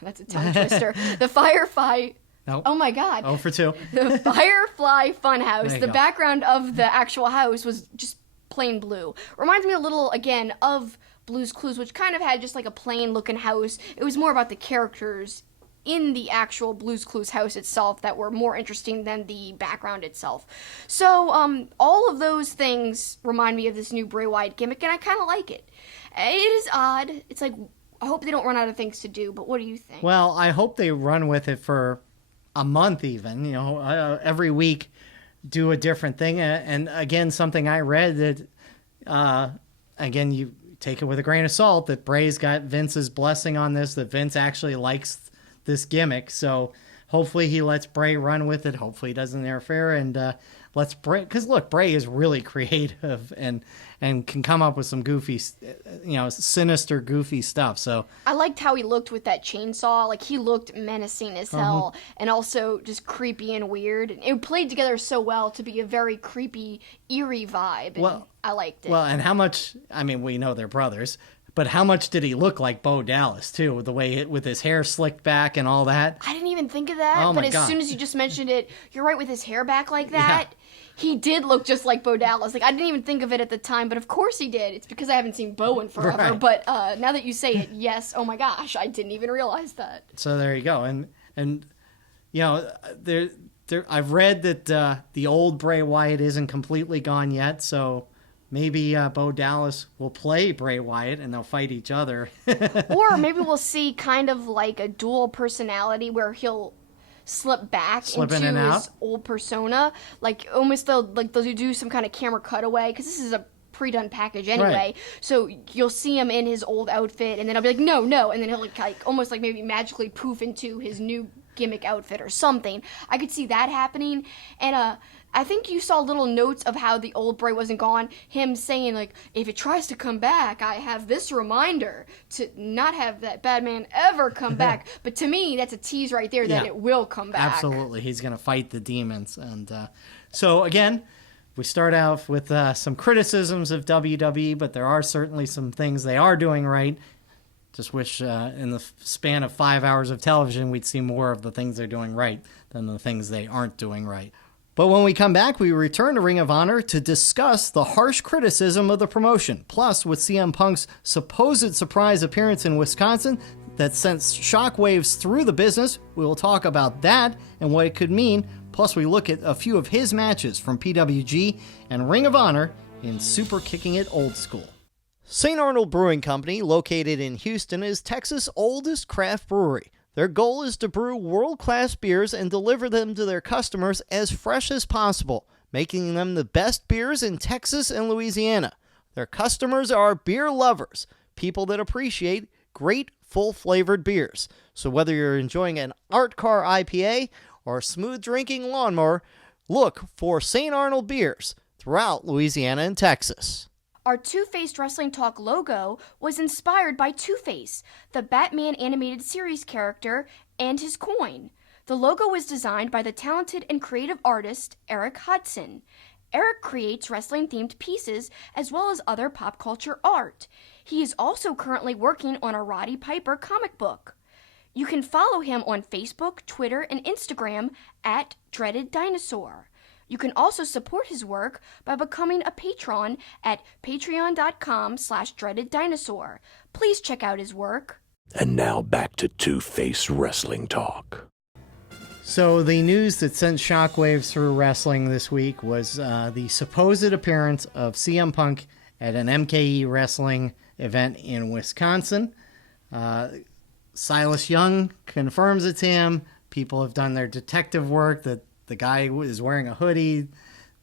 That's a tongue twister. The Firefly... Nope. Oh my God. 0 for 2. The Firefly Funhouse, the go. background of the actual house was just plain blue. Reminds me a little, again, of Blue's Clues, which kind of had just like a plain looking house. It was more about the characters in the actual Blue's Clues house itself that were more interesting than the background itself. So, all of those things remind me of this new Bray Wyatt gimmick, and I kind of like it. It is odd. It's like, I hope they don't run out of things to do, but what do you think? Well, I hope they run with it for a month even, every week do a different thing. And again, something I read that, again, you take it with a grain of salt, that Bray's got Vince's blessing on this, that Vince actually likes this gimmick. So hopefully he lets Bray run with it. Hopefully he doesn't interfere and let's Bray, because look, Bray is really creative and can come up with some goofy, sinister, goofy stuff. So I liked how he looked with that chainsaw. Like, he looked menacing as hell, and also just creepy and weird. It played together so well to be a very creepy, eerie vibe. And Well, I liked it. Well, and how much? I mean, we know they're brothers, but how much did he look like Bo Dallas too? The way with his hair slicked back and all that. I didn't even think of that, Oh but my as God. soon as you just mentioned it, you're right, with his hair back like that. He did look just like Bo Dallas. Like, I didn't even think of it at the time, but of course he did. It's because I haven't seen Bo in forever. Right. But now that you say it, yes. Oh my gosh, I didn't even realize that. So there you go, and there I've read that the old Bray Wyatt isn't completely gone yet, so maybe Bo Dallas will play Bray Wyatt and they'll fight each other. Or maybe we'll see kind of like a dual personality where he'll slip back Slip into in and his out. old persona. Like, almost they'll do some kind of camera cutaway, because this is a pre-done package anyway. Right. So you'll see him in his old outfit, and then I'll be like, no, and then he'll like almost like maybe magically poof into his new gimmick outfit or something. I could see that happening. And I think you saw little notes of how the old Bray wasn't gone. Him saying, like, if it tries to come back, I have this reminder to not have that bad man ever come back. But to me, that's a tease right there that Yeah. it will come back. Absolutely, he's going to fight the demons. And so again, we start out with some criticisms of WWE, but there are certainly some things they are doing right. Just wish in the span of 5 hours of television, we'd see more of the things they're doing right than the things they aren't doing right. But when we come back, we return to Ring of Honor to discuss the harsh criticism of the promotion. Plus, with CM Punk's supposed surprise appearance in Wisconsin that sent shockwaves through the business, we will talk about that and what it could mean. Plus, we look at a few of his matches from PWG and Ring of Honor in Super Kicking It Old School. St. Arnold Brewing Company, located in Houston, is Texas' oldest craft brewery. Their goal is to brew world-class beers and deliver them to their customers as fresh as possible, making them the best beers in Texas and Louisiana. Their customers are beer lovers, people that appreciate great, full-flavored beers. So whether you're enjoying an Art Car IPA or a smooth-drinking lawnmower, look for St. Arnold beers throughout Louisiana and Texas. Our Two-Faced Wrestling Talk logo was inspired by Two-Face, the Batman animated series character, and his coin. The logo was designed by the talented and creative artist Eric Hudson. Eric creates wrestling-themed pieces as well as other pop culture art. He is also currently working on a Roddy Piper comic book. You can follow him on Facebook, Twitter, and Instagram at Dreaded Dinosaur. You can also support his work by becoming a patron at patreon.com/dreadeddinosaur. Please check out his work. And now back to Two-Face Wrestling Talk. So the news that sent shockwaves through wrestling this week was the supposed appearance of CM Punk at an MKE wrestling event in Wisconsin. Silas Young confirms it's him. People have done their detective work that the guy is wearing a hoodie.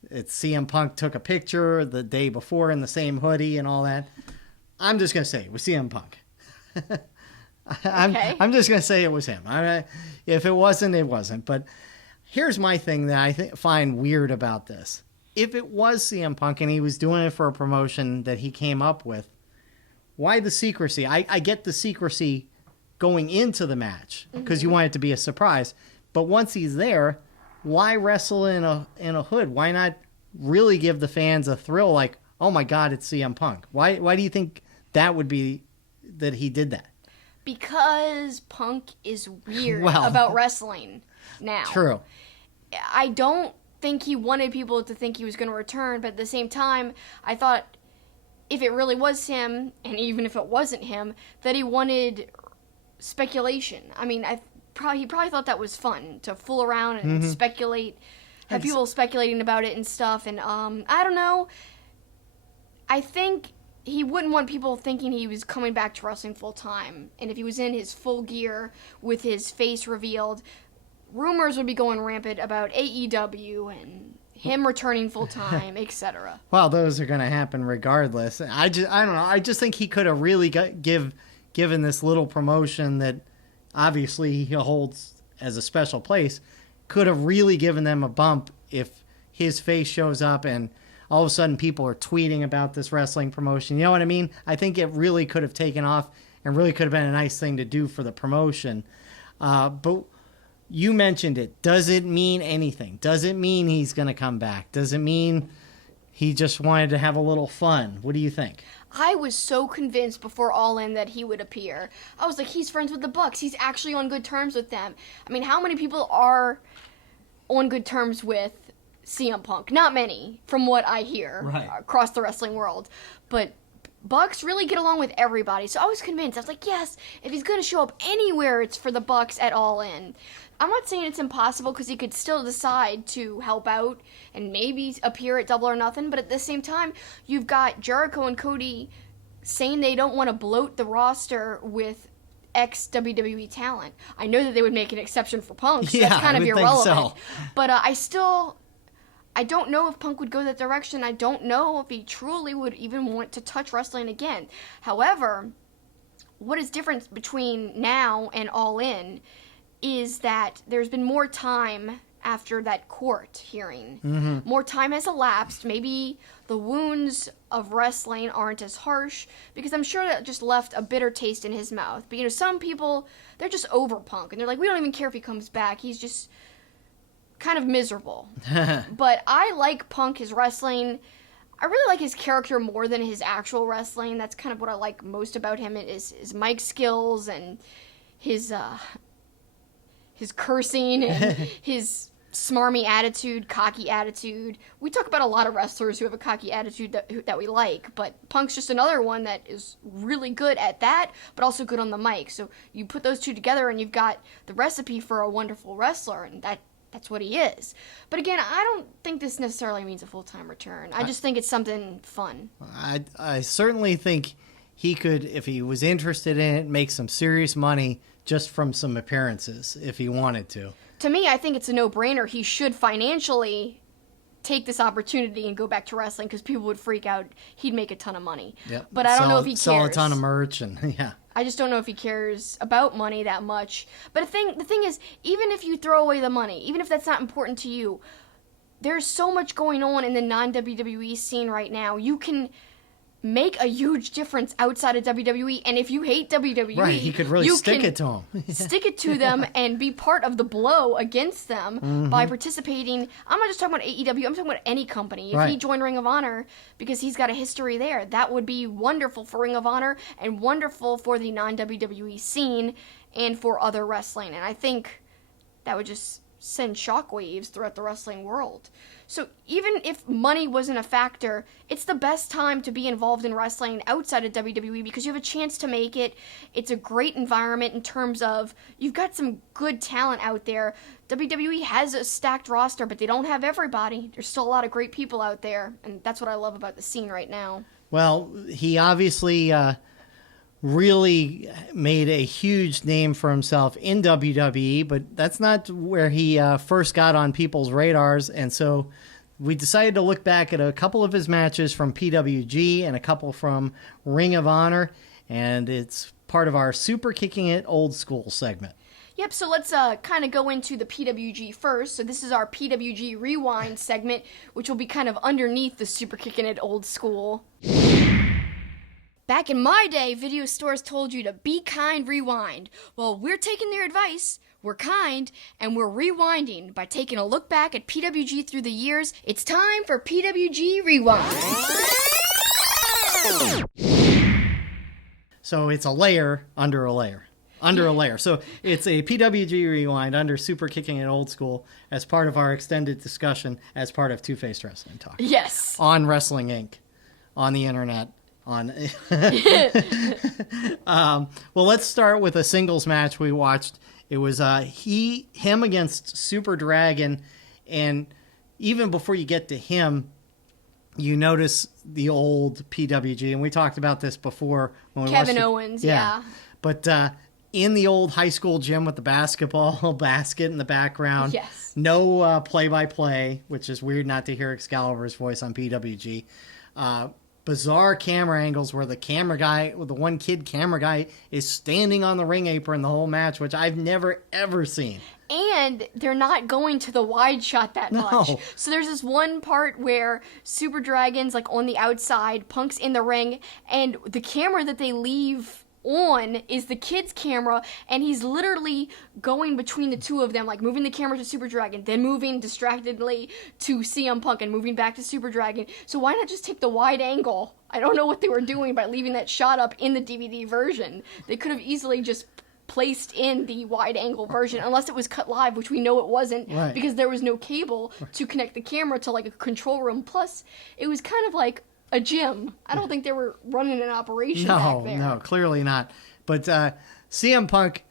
It's CM Punk took a picture the day before in the same hoodie and all that. I'm just going to say it was CM Punk. I'm just going to say it was him. If it wasn't, it wasn't. But here's my thing that I find weird about this. If it was CM Punk and he was doing it for a promotion that he came up with, why the secrecy? I get the secrecy going into the match because you want it to be a surprise. But once he's there, why wrestle in a hood? Why not really give the fans a thrill like, oh my God, it's CM Punk? Why do you think that would be that he did that? Because Punk is weird Well, about wrestling now. True. I don't think he wanted people to think he was going to return, but at the same time, I thought if it really was him, and even if it wasn't him, that he wanted speculation. I mean, he probably thought that was fun, to fool around and speculate, have people speculating about it and stuff, and I don't know. I think he wouldn't want people thinking he was coming back to wrestling full time, and if he was in his full gear with his face revealed, rumors would be going rampant about AEW and him returning full time, etc. Well, those are going to happen regardless. I don't know. I just think he could have really given this little promotion that obviously he holds as a special place, could have really given them a bump if his face shows up and all of a sudden people are tweeting about this wrestling promotion. You know what I mean? I think it really could have taken off and really could have been a nice thing to do for the promotion. But you mentioned it. Does it mean anything? Does it mean he's going to come back? Does it mean he just wanted to have a little fun? What do you think? I was so convinced before All In that he would appear. I was like, he's friends with the Bucks. He's actually on good terms with them. I mean, how many people are on good terms with CM Punk? Not many, from what I hear across the wrestling world. But Bucks really get along with everybody. So I was convinced. I was like, yes, if he's going to show up anywhere, it's for the Bucks at All In. I'm not saying it's impossible because he could still decide to help out and maybe appear at Double or Nothing, but at the same time, you've got Jericho and Cody saying they don't want to bloat the roster with ex-WWE talent. I know that they would make an exception for Punk, so that's kind of irrelevant. But I don't know if Punk would go that direction. I don't know if he truly would even want to touch wrestling again. However, what is different between now and All In is that there's been more time after that court hearing. Mm-hmm. More time has elapsed. Maybe the wounds of wrestling aren't as harsh, because I'm sure that just left a bitter taste in his mouth. But, some people, they're just over Punk, and they're like, we don't even care if he comes back. He's just kind of miserable. But I like Punk, his wrestling. I really like his character more than his actual wrestling. That's kind of what I like most about him, is his mic skills and his cursing and his smarmy attitude, cocky attitude. We talk about a lot of wrestlers who have a cocky attitude that we like, but Punk's just another one that is really good at that, but also good on the mic. So you put those two together and you've got the recipe for a wonderful wrestler, and that's what he is. But again, I don't think this necessarily means a full-time return. I just think it's something fun. I certainly think he could, if he was interested in it, make some serious money just from some appearances if he wanted to. To me, I think it's a no-brainer. He should financially take this opportunity and go back to wrestling, because people would freak out. He'd make a ton of money. Yep. But I don't know if he cares. Sell a ton of merch and yeah. I just don't know if he cares about money that much. But the thing is, even if you throw away the money, even if that's not important to you, there's so much going on in the non-WWE scene right now. You can make a huge difference outside of WWE, and if you hate WWE, he could really stick it to them. Stick it to them and be part of the blow against them by participating. I'm not just talking about AEW, I'm talking about any company. If he joined Ring of Honor because he's got a history there, that would be wonderful for Ring of Honor and wonderful for the non-WWE scene and for other wrestling. And I think that would just send shockwaves throughout the wrestling world. So even if money wasn't a factor, it's the best time to be involved in wrestling outside of WWE, because you have a chance to make it. It's a great environment in terms of you've got some good talent out there. WWE has a stacked roster, but they don't have everybody. There's still a lot of great people out there, and that's what I love about the scene right now. Well, he obviously really made a huge name for himself in WWE, but that's not where he first got on people's radars. And so we decided to look back at a couple of his matches from PWG and a couple from Ring of Honor, and it's part of our Super Kicking It Old School segment. Yep, so let's kind of go into the PWG first. So this is our PWG Rewind segment, which will be kind of underneath the Super Kicking It Old School. Back in my day, video stores told you to be kind, rewind. Well, we're taking their advice, we're kind, and we're rewinding by taking a look back at PWG through the years. It's time for PWG Rewind. So it's a layer under a layer. Under a layer. So it's a PWG Rewind under Super Kicking It Old School as part of our extended discussion as part of Two-Faced Wrestling Talk. Yes. On Wrestling Inc. On the internet. Well, let's start with a singles match we watched. It was him against Super Dragon, and even before you get to him, you notice the old PWG, and we talked about this before when we Kevin Owens, yeah. But in the old high school gym with the basketball basket in the background, yes. No play-by-play, which is weird not to hear Excalibur's voice on PWG. Bizarre camera angles where the camera guy, the one kid camera guy, is standing on the ring apron the whole match, which I've never, ever seen. And they're not going to the wide shot that much. So there's this one part where Super Dragon's like on the outside, Punk's in the ring, and the camera that they leave on is the kid's camera, and he's literally going between the two of them, like moving the camera to Super Dragon, then moving distractedly to CM Punk and moving back to Super Dragon. So why not just take the wide angle? I don't know what they were doing by leaving that shot up in the DVD version. They could have easily just placed in the wide angle version, unless it was cut live, which we know it wasn't, because there was no cable to connect the camera to like a control room. Plus, it was kind of like a gym. I don't think they were running an operation back there. No, clearly not. But CM Punk,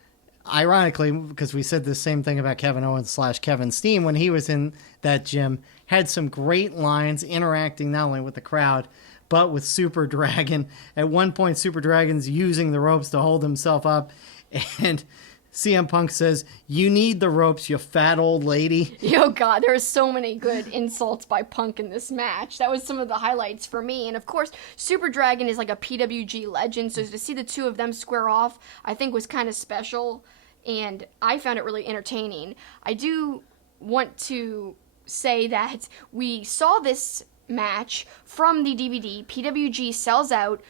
ironically, because we said the same thing about Kevin Owens / Kevin Steen when he was in that gym, had some great lines interacting not only with the crowd, but with Super Dragon. At one point, Super Dragon's using the ropes to hold himself up, and CM Punk says, "You need the ropes, you fat old lady." Oh God, there are so many good insults by Punk in this match. That was some of the highlights for me. And of course, Super Dragon is like a PWG legend, so to see the two of them square off, I think was kind of special, and I found it really entertaining. I do want to say that we saw this match from the DVD. PWG sells out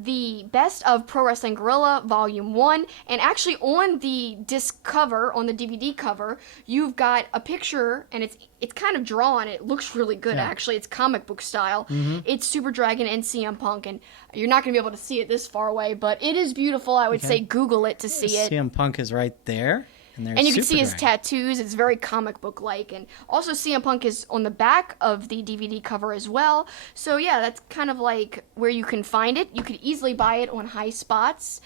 the Best of Pro Wrestling Guerrilla Volume 1, and actually on the disc cover, on the DVD cover, you've got a picture, and it's kind of drawn. It looks really good, actually. It's comic book style. It's Super Dragon and CM Punk, and you're not going to be able to see it this far away, but it is beautiful. I would say Google it to see it. CM Punk is right there. And you can see his tattoos. It's very comic book like. And also CM Punk is on the back of the DVD cover as well. So yeah, that's kind of like where you can find it. You could easily buy it on High Spots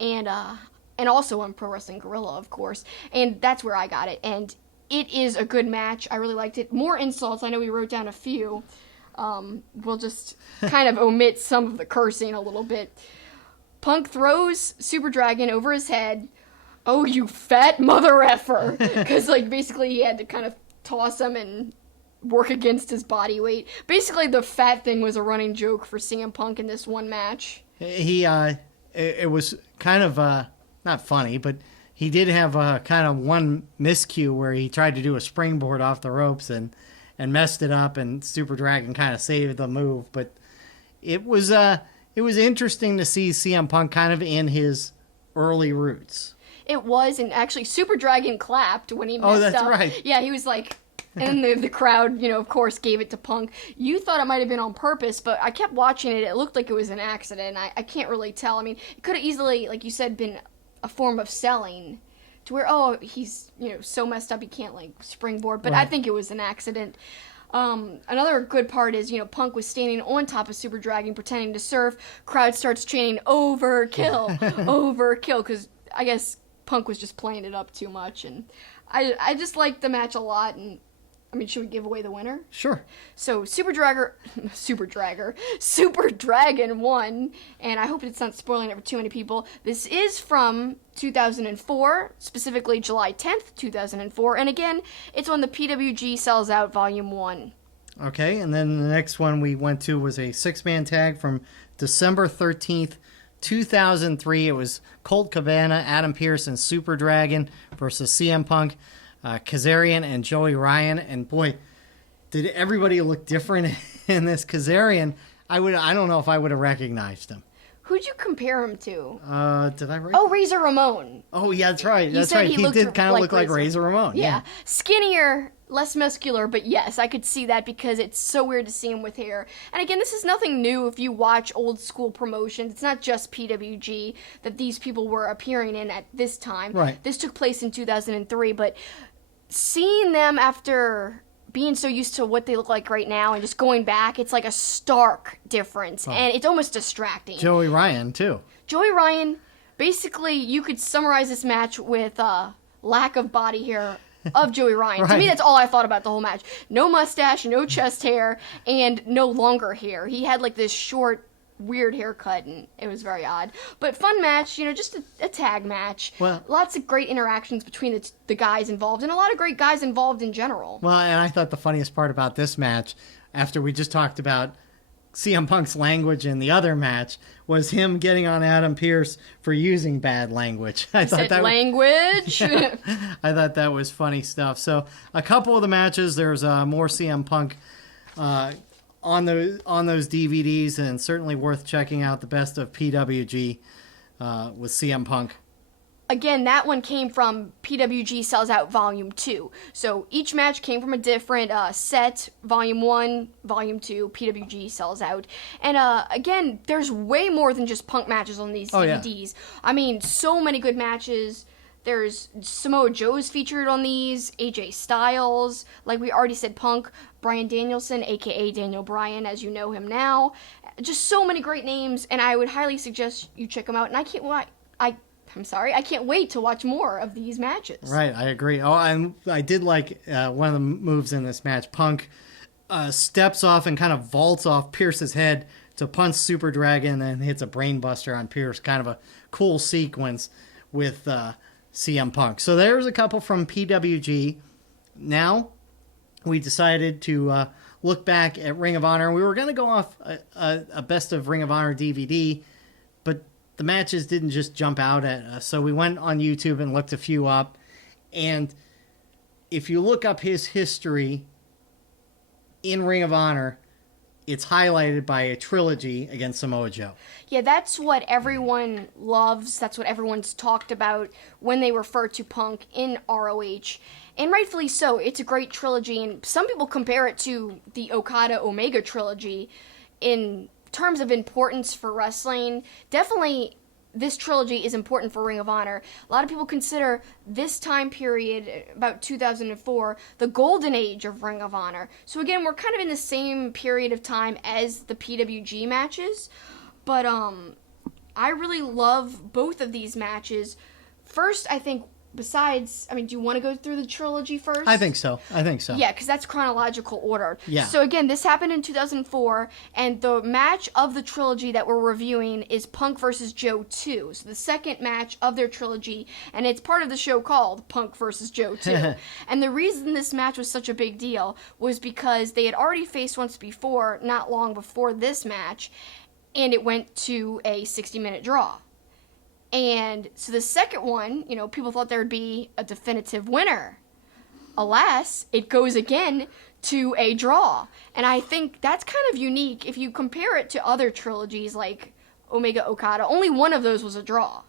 and also on Pro Wrestling Guerrilla, of course. And that's where I got it. And it is a good match. I really liked it. More insults. I know we wrote down a few. We'll just kind of omit some of the cursing a little bit. Punk throws Super Dragon over his head. "Oh, you fat mother effer." Because, like, basically he had to kind of toss him and work against his body weight. Basically, the fat thing was a running joke for CM Punk in this one match. It was kind of, not funny, but he did have kind of one miscue where he tried to do a springboard off the ropes and messed it up, and Super Dragon kind of saved the move. But it was interesting to see CM Punk kind of in his early roots. It was, and actually Super Dragon clapped when he messed up. Oh, that's right. Yeah, he was like, and the crowd, of course, gave it to Punk. You thought it might have been on purpose, but I kept watching it. It looked like it was an accident. I can't really tell. I mean, it could have easily, like you said, been a form of selling to where, he's, so messed up he can't, like, springboard. But right. I think it was an accident. Another good part is, Punk was standing on top of Super Dragon pretending to surf. Crowd starts chanting, "Overkill, overkill," because I guess Punk was just playing it up too much, and I just liked the match a lot. And I mean, should we give away the winner? Sure. So Super Dragon won, and I hope it's not spoiling it for too many people. This is from 2004, specifically July 10th, 2004, and again, it's on the PWG Sells Out Volume 1. Okay, and then the next one we went to was a 6-man tag from December 13th, 2003. It was Colt Cabana, Adam Pearce, and Super Dragon versus CM Punk, Kazarian, and Joey Ryan. And boy, did everybody look different in this. Kazarian, I don't know if I would have recognized him. Who'd you compare him to? Did I? Oh, Razor Ramon. Oh, yeah, that's right. That's right. He did kind of look like Razor Ramon. Yeah. Skinnier, less muscular, but yes, I could see that because it's so weird to see him with hair. And again, this is nothing new if you watch old school promotions. It's not just PWG that these people were appearing in at this time. Right. This took place in 2003, but seeing them after being so used to what they look like right now and just going back, it's like a stark difference, and it's almost distracting. Joey Ryan, too. Joey Ryan, basically, you could summarize this match with lack of body hair of Joey Ryan. Right. To me, that's all I thought about the whole match. No mustache, no chest hair, and no longer hair. He had like this short, weird haircut, and it was very odd. But fun match, just a tag match. Well, lots of great interactions between the guys involved, and a lot of great guys involved in general. Well, and I thought the funniest part about this match, after we just talked about CM Punk's language in the other match was him getting on Adam Pearce for using bad language. I thought that language. I thought that was funny stuff. So a couple of the matches, there's more CM Punk on those DVDs, and certainly worth checking out. The best of PWG with CM Punk. Again, that one came from PWG Sells Out Volume 2. So each match came from a different set. Volume 1, Volume 2, PWG Sells Out. And again, there's way more than just Punk matches on these DVDs. Yeah. I mean, so many good matches. There's Samoa Joe's featured on these, AJ Styles, like we already said, Punk, Bryan Danielson, a.k.a. Daniel Bryan, as you know him now. Just so many great names, and I would highly suggest you check them out. And I can't wait to watch more of these matches. Right, I agree. Oh, and I did like one of the moves in this match. Punk steps off and kind of vaults off Pierce's head to punch Super Dragon and hits a brainbuster on Pierce. Kind of a cool sequence with CM Punk. So there's a couple from PWG. Now we decided to look back at Ring of Honor. We were going to go off a best of Ring of Honor DVD, but the matches didn't just jump out at us. So we went on YouTube and looked a few up. And if you look up his history in Ring of Honor, it's highlighted by a trilogy against Samoa Joe. Yeah, that's what everyone loves. That's what everyone's talked about when they refer to Punk in ROH. And rightfully so. It's a great trilogy. And some people compare it to the Okada-Omega trilogy in terms of importance for wrestling. Definitely this trilogy is important for Ring of Honor. A lot of people consider this time period, about 2004, the golden age of Ring of Honor. So again, we're kind of in the same period of time as the PWG matches, but I really love both of these matches. First, I think, besides, do you want to go through the trilogy first? I think so. Yeah, because that's chronological order. Yeah. So again, this happened in 2004, and the match of the trilogy that we're reviewing is Punk versus Joe 2. So the second match of their trilogy, and it's part of the show called Punk versus Joe 2. And the reason this match was such a big deal was because they had already faced once before, not long before this match, and it went to a 60-minute draw. And so the second one, people thought there would be a definitive winner. Alas, it goes again to a draw. And I think that's kind of unique. If you compare it to other trilogies like Omega Okada, only one of those was a draw.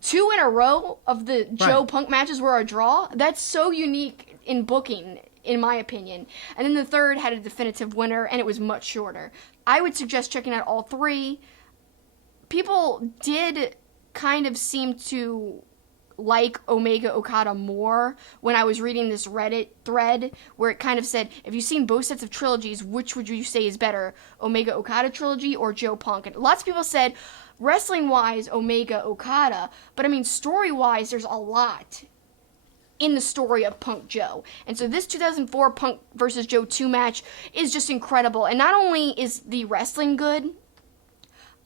2 in a row of the Joe Punk matches were a draw. That's so unique in booking, in my opinion. And then the third had a definitive winner, and it was much shorter. I would suggest checking out all three. People did kind of seem to like Omega Okada more when I was reading this Reddit thread where it kind of said, if you've seen both sets of trilogies, which would you say is better, Omega Okada trilogy or Joe Punk? And lots of people said, wrestling-wise, Omega Okada, but story-wise, there's a lot in the story of Punk Joe. And so this 2004 Punk versus Joe 2 match is just incredible. And not only is the wrestling good,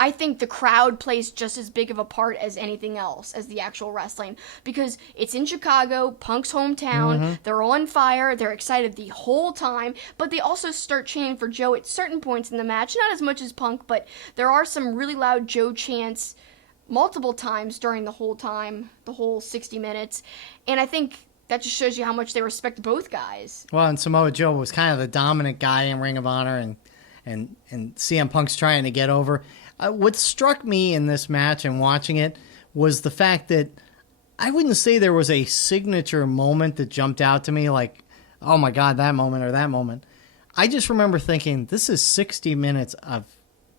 I think the crowd plays just as big of a part as anything else, as the actual wrestling, because it's in Chicago, Punk's hometown, They're on fire, they're excited the whole time, but they also start chanting for Joe at certain points in the match, not as much as Punk, but there are some really loud Joe chants multiple times during the whole 60 minutes, and I think that just shows you how much they respect both guys. Well, and Samoa Joe was kind of the dominant guy in Ring of Honor, and CM Punk's trying to get over. What struck me in this match and watching it was the fact that I wouldn't say there was a signature moment that jumped out to me like, oh my God, that moment or that moment. I just remember thinking, this is 60 minutes of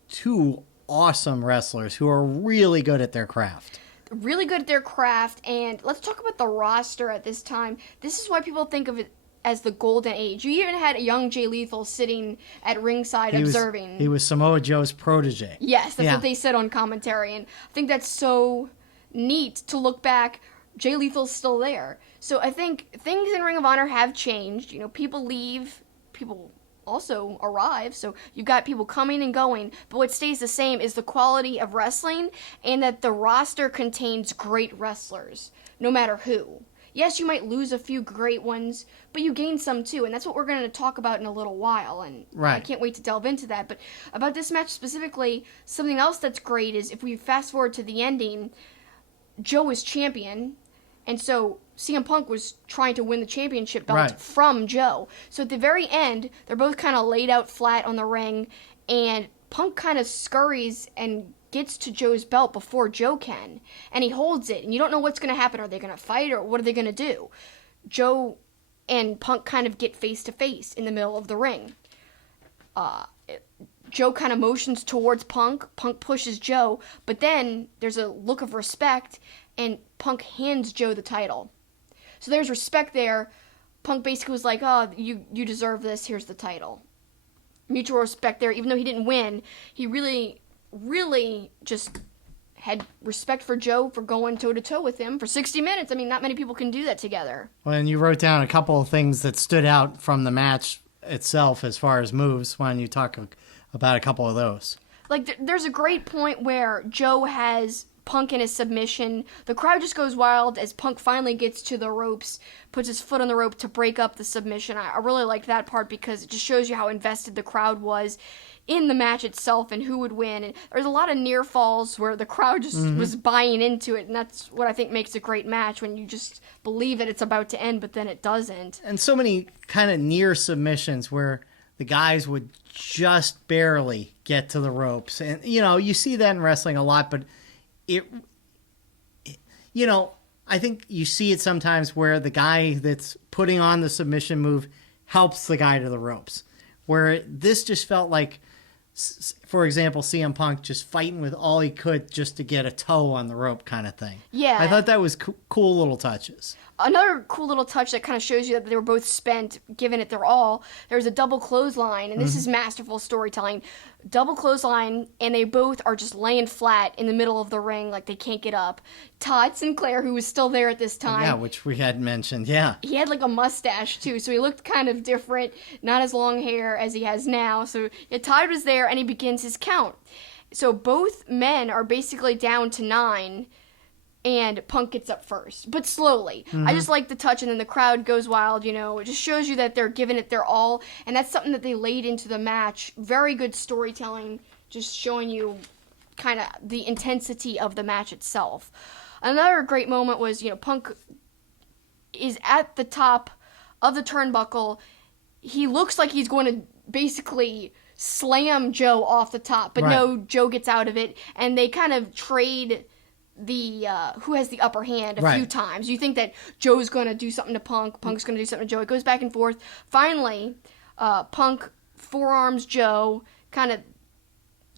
two awesome wrestlers who are really good at their craft. Really good at their craft, and let's talk about the roster at this time. This is why people think of it as the golden age. You even had a young Jay Lethal sitting at ringside observing. He was Samoa Joe's protege. Yes, that's what they said on commentary, and I think that's so neat to look back. Jay Lethal's still there. So I think things in Ring of Honor have changed. People leave, people also arrive, so you've got people coming and going, but what stays the same is the quality of wrestling and that the roster contains great wrestlers, no matter who. yes, you might lose a few great ones, but you gain some too, and that's what we're going to talk about in a little while, and Right. I can't wait to delve into that. But about this match specifically, something else that's great is if we fast forward to the ending, Joe is champion, and so CM Punk was trying to win the championship belt Right. from Joe. So at the very end, they're both kind of laid out flat on the ring, and Punk kind of scurries and gets to Joe's belt before Joe can, and he holds it, and you don't know what's going to happen. Are they going to fight, or what are they going to do? Joe and Punk kind of get face to face in the middle of the ring. Joe kind of motions towards Punk. Punk pushes Joe, but then there's a look of respect, and Punk hands Joe the title. So there's respect there. Punk basically was like, oh, you deserve this, here's the title. Mutual respect there. Even though he didn't win, he really just had respect for Joe for going toe-to-toe with him for 60 minutes. I mean, not many people can do that together. Well, and you wrote down a couple of things that stood out from the match itself as far as moves. Why don't you talk about a couple of those? Like, there's a great point where Joe has Punk in his submission. The crowd just goes wild as Punk finally gets to the ropes, puts his foot on the rope to break up the submission. I really liked that part because it just shows you how invested the crowd was in the match itself and who would win. And there's a lot of near falls where the crowd just was buying into it, and that's what I think makes a great match, when you just believe that it's about to end, but then it doesn't. And so many kind of near submissions where the guys would just barely get to the ropes. And, you see that in wrestling a lot, but I think you see it sometimes where the guy that's putting on the submission move helps the guy to the ropes. Where this just felt like, for example, CM Punk just fighting with all he could just to get a toe on the rope kind of thing. Yeah. I thought that was cool little touches. Another cool little touch that kind of shows you that they were both spent, giving it their all. There's a double clothesline, and this is masterful storytelling. Double clothesline, and they both are just laying flat in the middle of the ring like they can't get up. Todd Sinclair, who was still there at this time. Yeah, which we had mentioned, yeah. He had like a mustache too, so he looked kind of different, not as long hair as he has now. So yeah, Todd was there, and he begins his count. So both men are basically down to 9, and Punk gets up first, but slowly. I just like the touch, and then the crowd goes wild, It just shows you that they're giving it their all, and that's something that they laid into the match. Very good storytelling, just showing you kind of the intensity of the match itself. Another great moment was, Punk is at the top of the turnbuckle. He looks like he's going to basically slam Joe off the top, but no, Joe gets out of it, and they kind of trade the who has the upper hand a few times. You think that Joe's going to do something to Punk, Punk's going to do something to Joe. It goes back and forth. Finally, Punk forearms Joe, kind of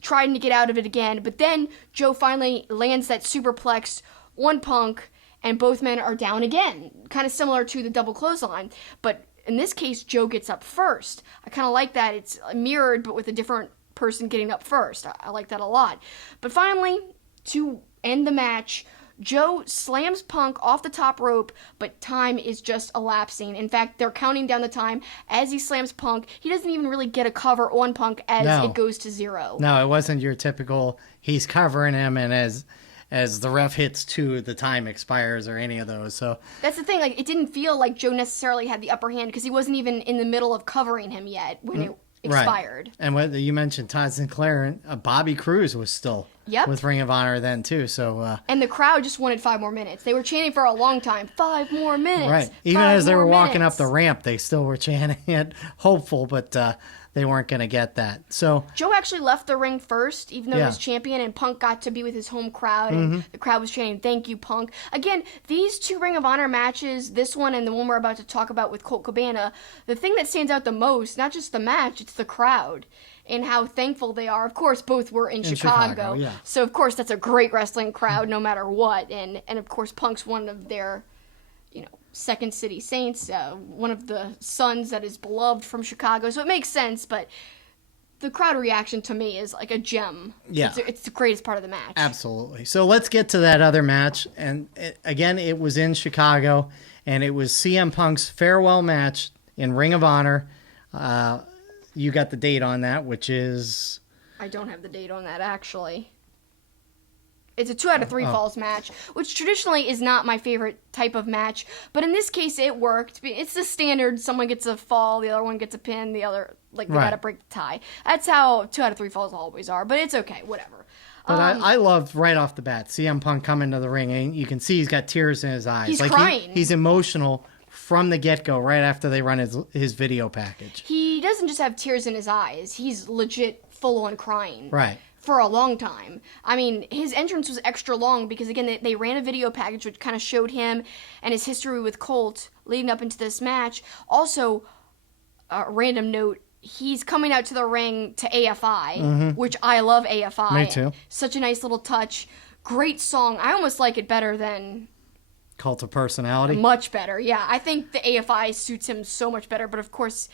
trying to get out of it again, but then Joe finally lands that superplex on Punk, and both men are down again, kind of similar to the double clothesline, but in this case, Joe gets up first. I kind of like that. It's mirrored, but with a different person getting up first. I like that a lot. But finally, to end the match, Joe slams Punk off the top rope, but time is just elapsing. In fact, they're counting down the time as he slams Punk. He doesn't even really get a cover on Punk as it goes to 0. No, it wasn't your typical, he's covering him, and as the ref hits 2, the time expires, or any of those. So that's the thing. Like, it didn't feel like Joe necessarily had the upper hand because he wasn't even in the middle of covering him yet when it expired. And what you mentioned, Todd Sinclair, Bobby Cruz was still with Ring of Honor then too. So and the crowd just wanted 5 more minutes. They were chanting for a long time. 5 more minutes. Right. Even as they were walking up the ramp, they still were chanting it, hopeful, but they weren't going to get that. So Joe actually left the ring first, even though he was champion, and Punk got to be with his home crowd, and the crowd was chanting, "Thank you, Punk." Again, these 2 Ring of Honor matches, this one and the one we're about to talk about with Colt Cabana, the thing that stands out the most, not just the match, it's the crowd and how thankful they are. Of course, both were in Chicago. So, of course, that's a great wrestling crowd no matter what. And of course, Punk's one of their, Second City Saints, one of the sons that is beloved from Chicago. So it makes sense, but the crowd reaction to me is like a gem. Yeah. It's the greatest part of the match. Absolutely. So let's get to that other match. And again, it was in Chicago, and it was CM Punk's farewell match in Ring of Honor. You got the date on that, which is... I don't have the date on that, actually. It's a 2 out of 3 falls match, which traditionally is not my favorite type of match. But in this case, it worked. It's the standard. Someone gets a fall, the other one gets a pin, the other, like, they gotta break the tie. That's how 2 out of 3 falls always are. But it's okay, whatever. But I loved right off the bat CM Punk coming to the ring, and you can see he's got tears in his eyes. He's crying. He's emotional from the get-go, right after they run his video package. He doesn't just have tears in his eyes. He's legit full-on crying. Right. For a long time. I mean, his entrance was extra long because, again, they ran a video package which kind of showed him and his history with Colt leading up into this match. Also, random note, he's coming out to the ring to AFI, which I love AFI. Me too. Such a nice little touch. Great song. I almost like it better than... Cult of Personality? Much better, yeah. I think the AFI suits him so much better, but of course...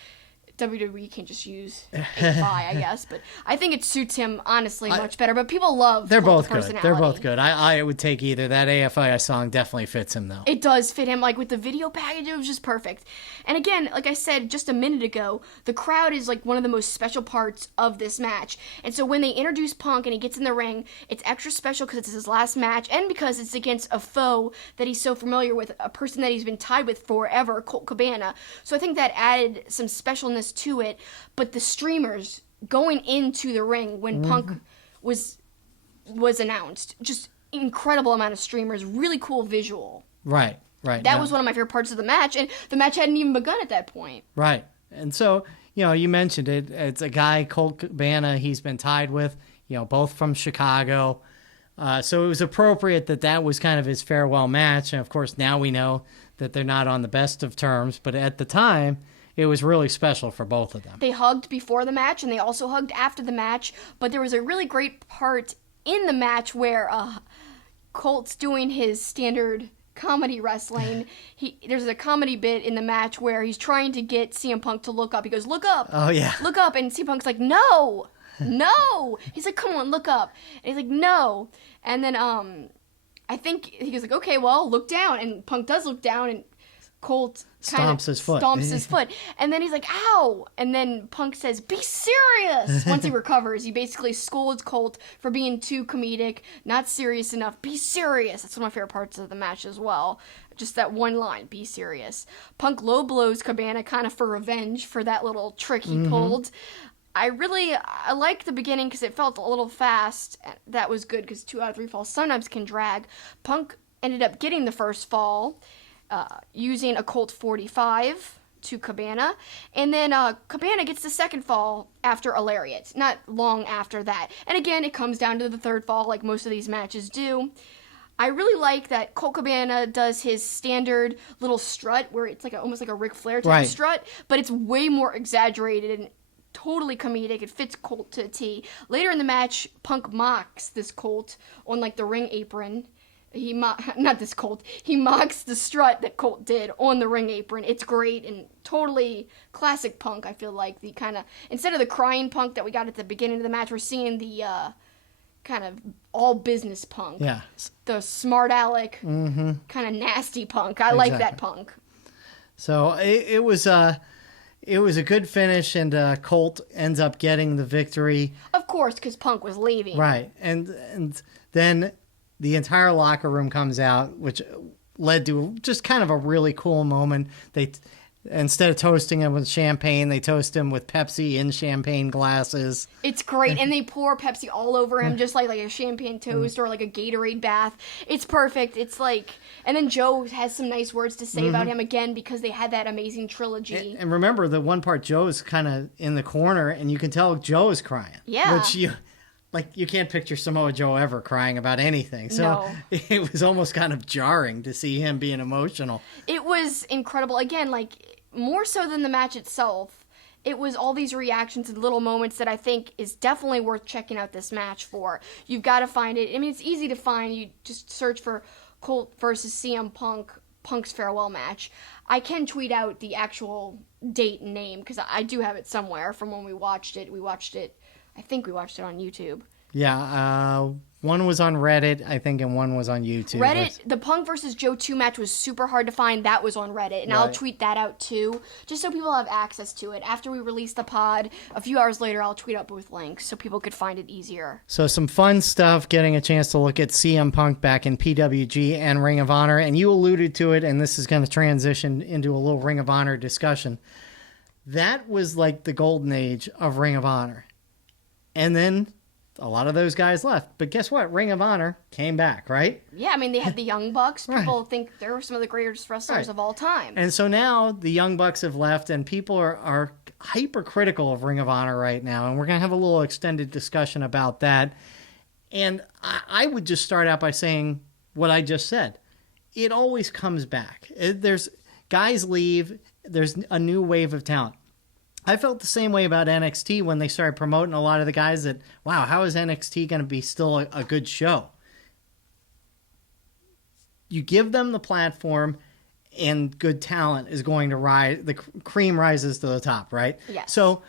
WWE can't just use AFI, I guess, but I think it suits him honestly much better. But people love they're Cult both of good. They're both good. I would take either. That AFI song definitely fits him though. It does fit him. Like with the video package, it was just perfect. And again, like I said just a minute ago, the crowd is like one of the most special parts of this match. And so when they introduce Punk and he gets in the ring, it's extra special because it's his last match and because it's against a foe that he's so familiar with, a person that he's been tied with forever, Colt Cabana. So I think that added some specialness to it. But the streamers going into the ring when Punk was announced, just incredible amount of streamers, really cool visual. Right. That was one of my favorite parts of the match, and the match hadn't even begun at that point. Right. And so, you mentioned it. It's a guy, Colt Cabana, he's been tied with, both from Chicago. So it was appropriate that was kind of his farewell match. And of course, now we know that they're not on the best of terms. But at the time, it was really special for both of them. They hugged before the match, and they also hugged after the match. But there was a really great part in the match where Colt's doing his standard comedy wrestling. There's a comedy bit in the match where he's trying to get CM Punk to look up. He goes, "Look up." Oh, yeah. Look up. And CM Punk's like, "No. No." He's like, "Come on, look up." And he's like, "No." And then I think he goes like, "Okay, well, look down." And Punk does look down, and Colt stomps his foot. And then he's like, "Ow!" And then Punk says, "Be serious!" Once he recovers, he basically scolds Colt for being too comedic, not serious enough. Be serious! That's one of my favorite parts of the match as well. Just that one line, be serious. Punk low blows Cabana kind of for revenge for that little trick he pulled. I like the beginning because it felt a little fast. That was good because 2 out of 3 falls sometimes can drag. Punk ended up getting the first fall. Using a Colt 45 to Cabana. And then Cabana gets the second fall after a lariat. Not long after that. And again, it comes down to the third fall like most of these matches do. I really like that Colt Cabana does his standard little strut where it's like almost like a Ric Flair type strut, but it's way more exaggerated and totally comedic. It fits Colt to a T. Later in the match, Punk mocks this Colt on like the ring apron. He mocks the strut that Colt did on the ring apron. It's great and totally classic Punk. I feel like the kind of, instead of the crying Punk that we got at the beginning of the match, we're seeing the kind of all business Punk. Yeah. The smart aleck, kind of nasty Punk. I like that Punk. So it was a good finish, and Colt ends up getting the victory. Of course, because Punk was leaving. Right, and then the entire locker room comes out, which led to just kind of a really cool moment. They, instead of toasting him with champagne, they toast him with Pepsi in champagne glasses. It's great, and they pour Pepsi all over him, just like a champagne toast or like a Gatorade bath. It's perfect. It's like, and then Joe has some nice words to say about him again because they had that amazing trilogy. And remember, the one part Joe's kind of in the corner, and you can tell Joe is crying. Yeah. Which you can't picture Samoa Joe ever crying about anything. So No. It was almost kind of jarring to see him being emotional. It was incredible. Again, like, more so than the match itself, it was all these reactions and little moments that I think is definitely worth checking out this match for. You've got to find it. I mean, it's easy to find. You just search for Colt versus CM Punk, Punk's farewell match. I can tweet out the actual date and name because I do have it somewhere from when we watched it. I think we watched it on YouTube. Yeah, one was on Reddit, I think, and one was on YouTube. Reddit, the Punk versus Joe 2 match was super hard to find. That was on Reddit, and I'll tweet that out too, just so people have access to it. After we release the pod, a few hours later, I'll tweet out both links so people could find it easier. So some fun stuff, getting a chance to look at CM Punk back in PWG and Ring of Honor, and you alluded to it, and this is going to transition into a little Ring of Honor discussion. That was like the golden age of Ring of Honor. And then a lot of those guys left. But guess what? Ring of Honor came back, right? Yeah, I mean, they had the Young Bucks. People think they're some of the greatest wrestlers of all time. And so now the Young Bucks have left, and people are hypercritical of Ring of Honor right now. And we're going to have a little extended discussion about that. And I would just start out by saying what I just said. It always comes back. There's guys leave. There's a new wave of talent. I felt the same way about NXT when they started promoting a lot of the guys that, wow, how is NXT going to be still a good show? You give them the platform and good talent is going to rise. The cream rises to the top, right? Yes. So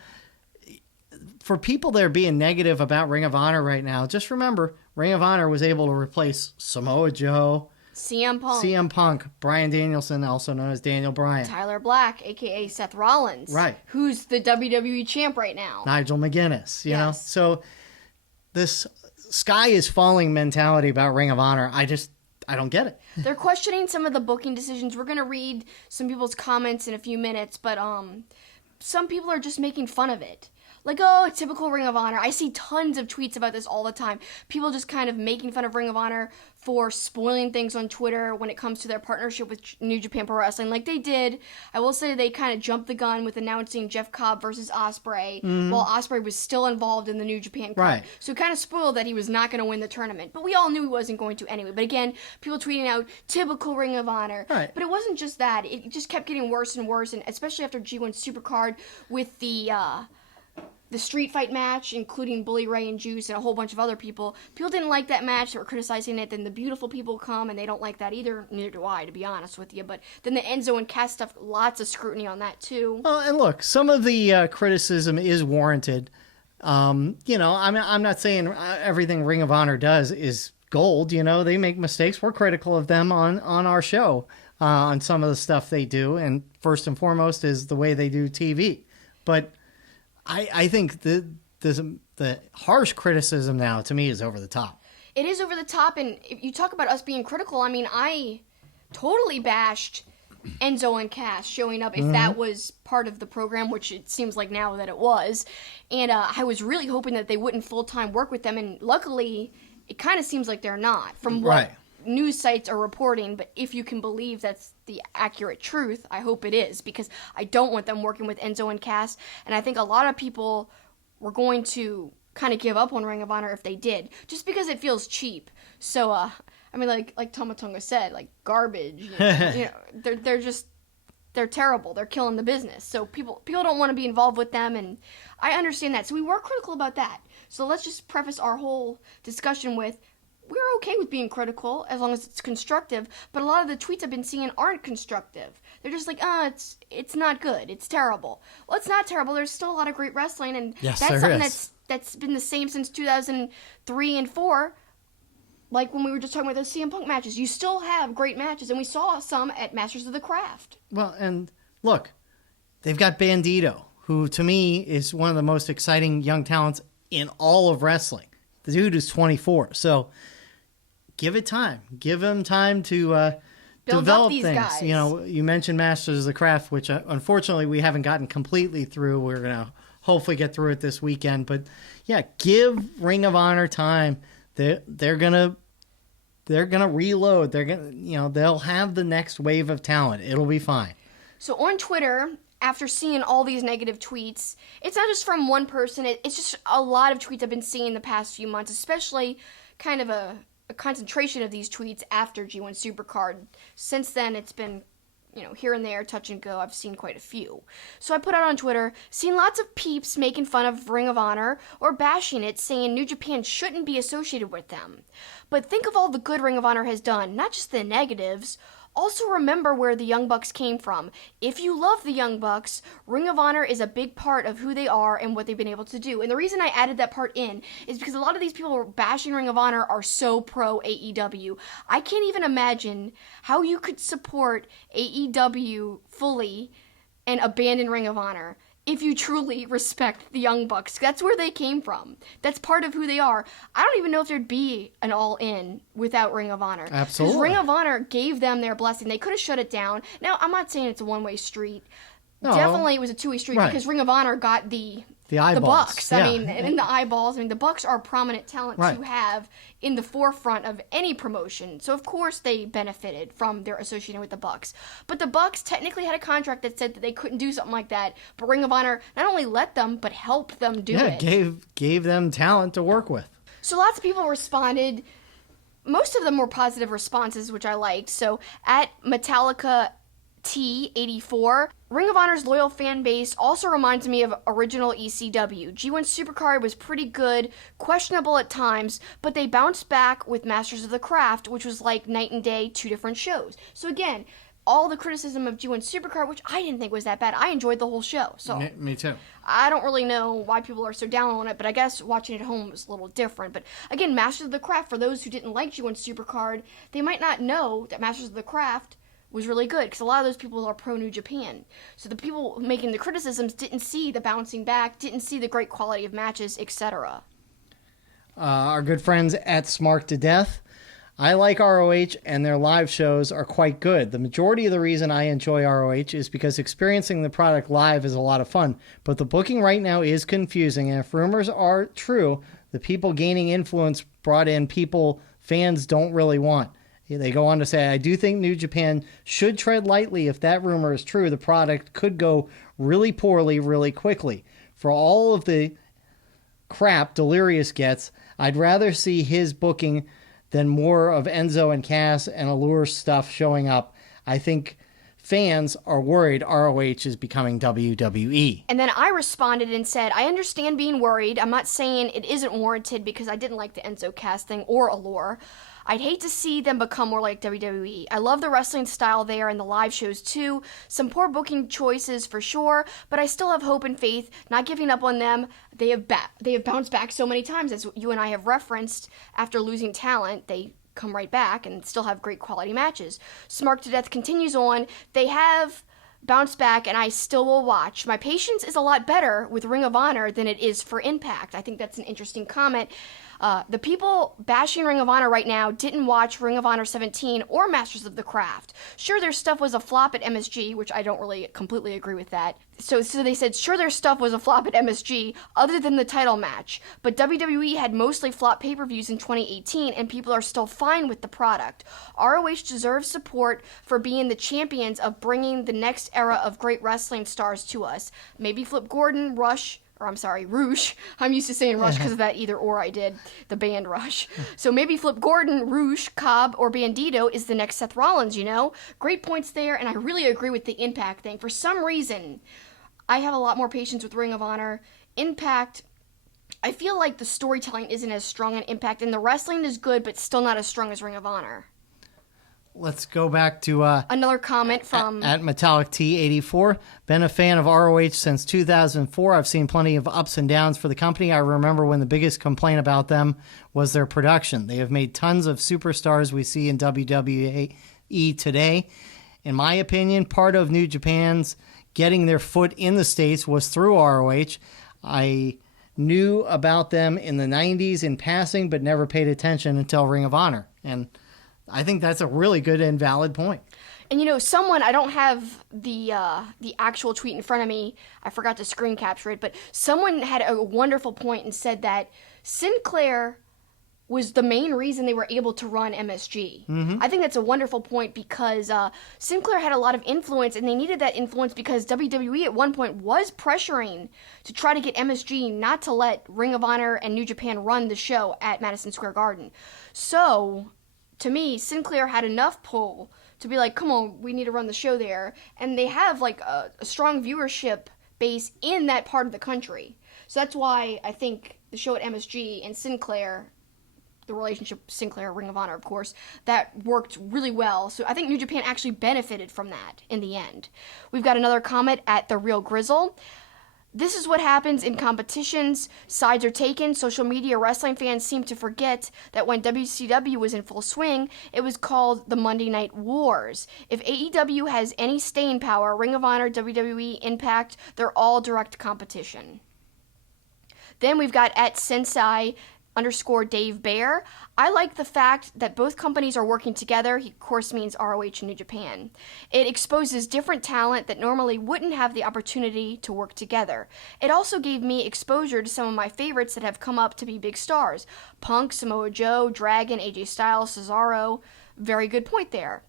for people that are being negative about Ring of Honor right now, just remember, Ring of Honor was able to replace Samoa Joe, CM Punk, Bryan Danielson, also known as Daniel Bryan, Tyler Black, a.k.a. Seth Rollins. Right. Who's the WWE champ right now. Nigel McGuinness, you know? So this sky is falling mentality about Ring of Honor, I don't get it. They're questioning some of the booking decisions. We're going to read some people's comments in a few minutes, but some people are just making fun of it. Like, oh, typical Ring of Honor. I see tons of tweets about this all the time. People just kind of making fun of Ring of Honor for spoiling things on Twitter when it comes to their partnership with New Japan Pro Wrestling, like they did. I will say they kind of jumped the gun with announcing Jeff Cobb versus Ospreay while Ospreay was still involved in the New Japan Cup. Right. So it kind of spoiled that he was not going to win the tournament. But we all knew he wasn't going to anyway. But again, people tweeting out, typical Ring of Honor. Right. But it wasn't just that. It just kept getting worse and worse, and especially after G1 Supercard with the street fight match, including Bully Ray and Juice and a whole bunch of other people. People didn't like that match. They were criticizing it. Then the beautiful people come, and they don't like that either. Neither do I, to be honest with you. But then the Enzo and Cass stuff, lots of scrutiny on that, too. Well, and look, some of the criticism is warranted. I'm not saying everything Ring of Honor does is gold. You know, they make mistakes. We're critical of them on our show on some of the stuff they do. And first and foremost is the way they do TV. But I think the harsh criticism now, to me, is over the top. It is over the top, and if you talk about us being critical, I mean, I totally bashed Enzo and Cass showing up if that was part of the program, which it seems like now that it was. And I was really hoping that they wouldn't full-time work with them, and luckily, it kind of seems like they're not, from what news sites are reporting. But if you can believe that's the accurate truth, I hope it is, because I don't want them working with Enzo and Cass, and I think a lot of people were going to kind of give up on Ring of Honor if they did, just because it feels cheap. So I mean, like Tama Tonga said, like garbage. They're terrible. They're killing the business. So people don't want to be involved with them, and I understand that. So we were critical about that. So let's just preface our whole discussion with, we're okay with being critical as long as it's constructive, but a lot of the tweets I've been seeing aren't constructive. They're just like, it's not good, it's terrible. Well, it's not terrible. There's still a lot of great wrestling, and yes, that's something that's been the same since 2003 and 4. Like when we were just talking about those CM Punk matches, you still have great matches, and we saw some at Masters of the Craft. Well, and look, they've got Bandito, who to me is one of the most exciting young talents in all of wrestling. The dude is 24, so give it time. Give him time to develop these things. guys. You know, you mentioned Masters of the Craft, which unfortunately we haven't gotten completely through. We're gonna hopefully get through it this weekend, but yeah, give Ring of Honor time. They're gonna reload. They'll have the next wave of talent. It'll be fine. So on Twitter, after seeing all these negative tweets, it's not just from one person. It's just a lot of tweets I've been seeing the past few months, especially kind of a concentration of these tweets after G1 Supercard. Since then, it's been, here and there, touch and go. I've seen quite a few. So I put out on Twitter, seen lots of peeps making fun of Ring of Honor or bashing it, saying New Japan shouldn't be associated with them. But think of all the good Ring of Honor has done, not just the negatives. Also remember where the Young Bucks came from. If you love the Young Bucks, Ring of Honor is a big part of who they are and what they've been able to do. And the reason I added that part in is because a lot of these people bashing Ring of Honor are so pro AEW. I can't even imagine how you could support AEW fully and abandon Ring of Honor if you truly respect the Young Bucks. That's where they came from. That's part of who they are. I don't even know if there'd be an All-In without Ring of Honor. Absolutely. Because Ring of Honor gave them their blessing. They could have shut it down. Now, I'm not saying it's a one-way street. No. Definitely it was a two-way street because Ring of Honor got the eyeballs. Bucks. Yeah. I mean, and the eyeballs. I mean, the Bucks are prominent talent Right. to have in the forefront of any promotion. So, of course, they benefited from their association with the Bucks. But the Bucks technically had a contract that said that they couldn't do something like that. But Ring of Honor not only let them, but helped them do it. Gave them talent to work with. So lots of people responded. Most of them were positive responses, which I liked. So at Metallica T84, Ring of Honor's loyal fan base also reminds me of original ECW. G1 Supercard was pretty good, questionable at times, but they bounced back with Masters of the Craft, which was like night and day, two different shows. So again, all the criticism of G1 Supercard, which I didn't think was that bad. I enjoyed the whole show. So Me too. I don't really know why people are so down on it, but I guess watching it at home was a little different. But again, Masters of the Craft, for those who didn't like G1 Supercard, they might not know that Masters of the Craft was really good, because a lot of those people are pro New Japan. So the people making the criticisms didn't see the bouncing back, didn't see the great quality of matches, etc. Our good friends at Smart to Death. I like ROH, and their live shows are quite good. The majority of the reason I enjoy ROH is because experiencing the product live is a lot of fun. But the booking right now is confusing, and if rumors are true, the people gaining influence brought in people fans don't really want. They go on to say, I do think New Japan should tread lightly. If that rumor is true, the product could go really poorly really quickly. For all of the crap Delirious gets, I'd rather see his booking than more of Enzo and Cass and Allure stuff showing up. I think fans are worried ROH is becoming WWE. And then I responded and said, I understand being worried. I'm not saying it isn't warranted because I didn't like the Enzo Cass thing or Allure. I'd hate to see them become more like WWE. I love the wrestling style there and the live shows too. Some poor booking choices for sure, but I still have hope and faith, not giving up on them. They have bounced back so many times, as you and I have referenced. After losing talent, they come right back and still have great quality matches. Smart to Death continues on. They have bounced back, and I still will watch. My patience is a lot better with Ring of Honor than it is for Impact. I think that's an interesting comment. The people bashing Ring of Honor right now didn't watch Ring of Honor 17 or Masters of the Craft. Sure, their stuff was a flop at MSG, which I don't really completely agree with that. So they said, sure, their stuff was a flop at MSG, other than the title match. But WWE had mostly flop pay-per-views in 2018, and people are still fine with the product. ROH deserves support for being the champions of bringing the next era of great wrestling stars to us. Maybe Flip Gordon, Rush, Rouge. I'm used to saying Rush because of that either or I did, the band Rush. So maybe Flip Gordon, Rouge, Cobb, or Bandito is the next Seth Rollins, you know? Great points there, and I really agree with the Impact thing. For some reason, I have a lot more patience with Ring of Honor. Impact, I feel like the storytelling isn't as strong in Impact, and the wrestling is good, but still not as strong as Ring of Honor. Let's go back to another comment from at Metallic T84. Been a fan of ROH since 2004. I've seen plenty of ups and downs for the company. I remember when the biggest complaint about them was their production. They have made tons of superstars we see in WWE today. In my opinion, part of New Japan's getting their foot in the States was through ROH. I knew about them in the 90s in passing, but never paid attention until Ring of Honor. And I think that's a really good and valid point. And you know, someone, I don't have the actual tweet in front of me. I forgot to screen capture it, but someone had a wonderful point and said that Sinclair was the main reason they were able to run MSG. Mm-hmm. I think that's a wonderful point because Sinclair had a lot of influence, and they needed that influence because WWE at one point was pressuring to try to get MSG not to let Ring of Honor and New Japan run the show at Madison Square Garden. So, to me, Sinclair had enough pull to be like, come on, we need to run the show there. And they have like a strong viewership base in that part of the country. So that's why I think the show at MSG and Sinclair the relationship Sinclair, Ring of Honor, of course, that worked really well. So I think New Japan actually benefited from that in the end. We've got another comment at The Real Grizzle. This is what happens in competitions. Sides are taken. Social media wrestling fans seem to forget that when WCW was in full swing, it was called the Monday Night Wars. If AEW has any staying power, Ring of Honor, WWE, Impact, they're all direct competition. Then we've got at Sensei _Dave Bear. I like the fact that both companies are working together. He, of course, means ROH and New Japan. It exposes different talent that normally wouldn't have the opportunity to work together. It also gave me exposure to some of my favorites that have come up to be big stars. Punk, Samoa Joe, Dragon, AJ Styles, Cesaro. Very good point there.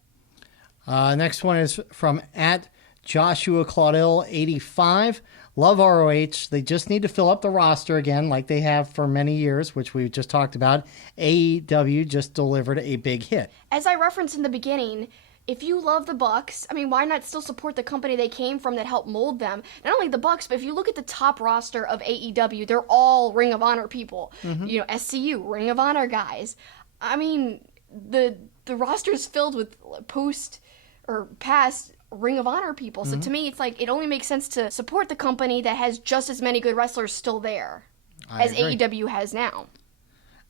Next one is from at Joshua Claudel 85. Love ROH. They just need to fill up the roster again like they have for many years, which we just talked about. AEW just delivered a big hit. As I referenced in the beginning, if you love the Bucks, I mean, why not still support the company they came from that helped mold them? Not only the Bucks, but if you look at the top roster of AEW, they're all Ring of Honor people. Mm-hmm. You know, SCU, Ring of Honor guys. I mean, the roster's filled with past Ring of Honor people. So to me, it's like it only makes sense to support the company that has just as many good wrestlers still there as agree. AEW has now.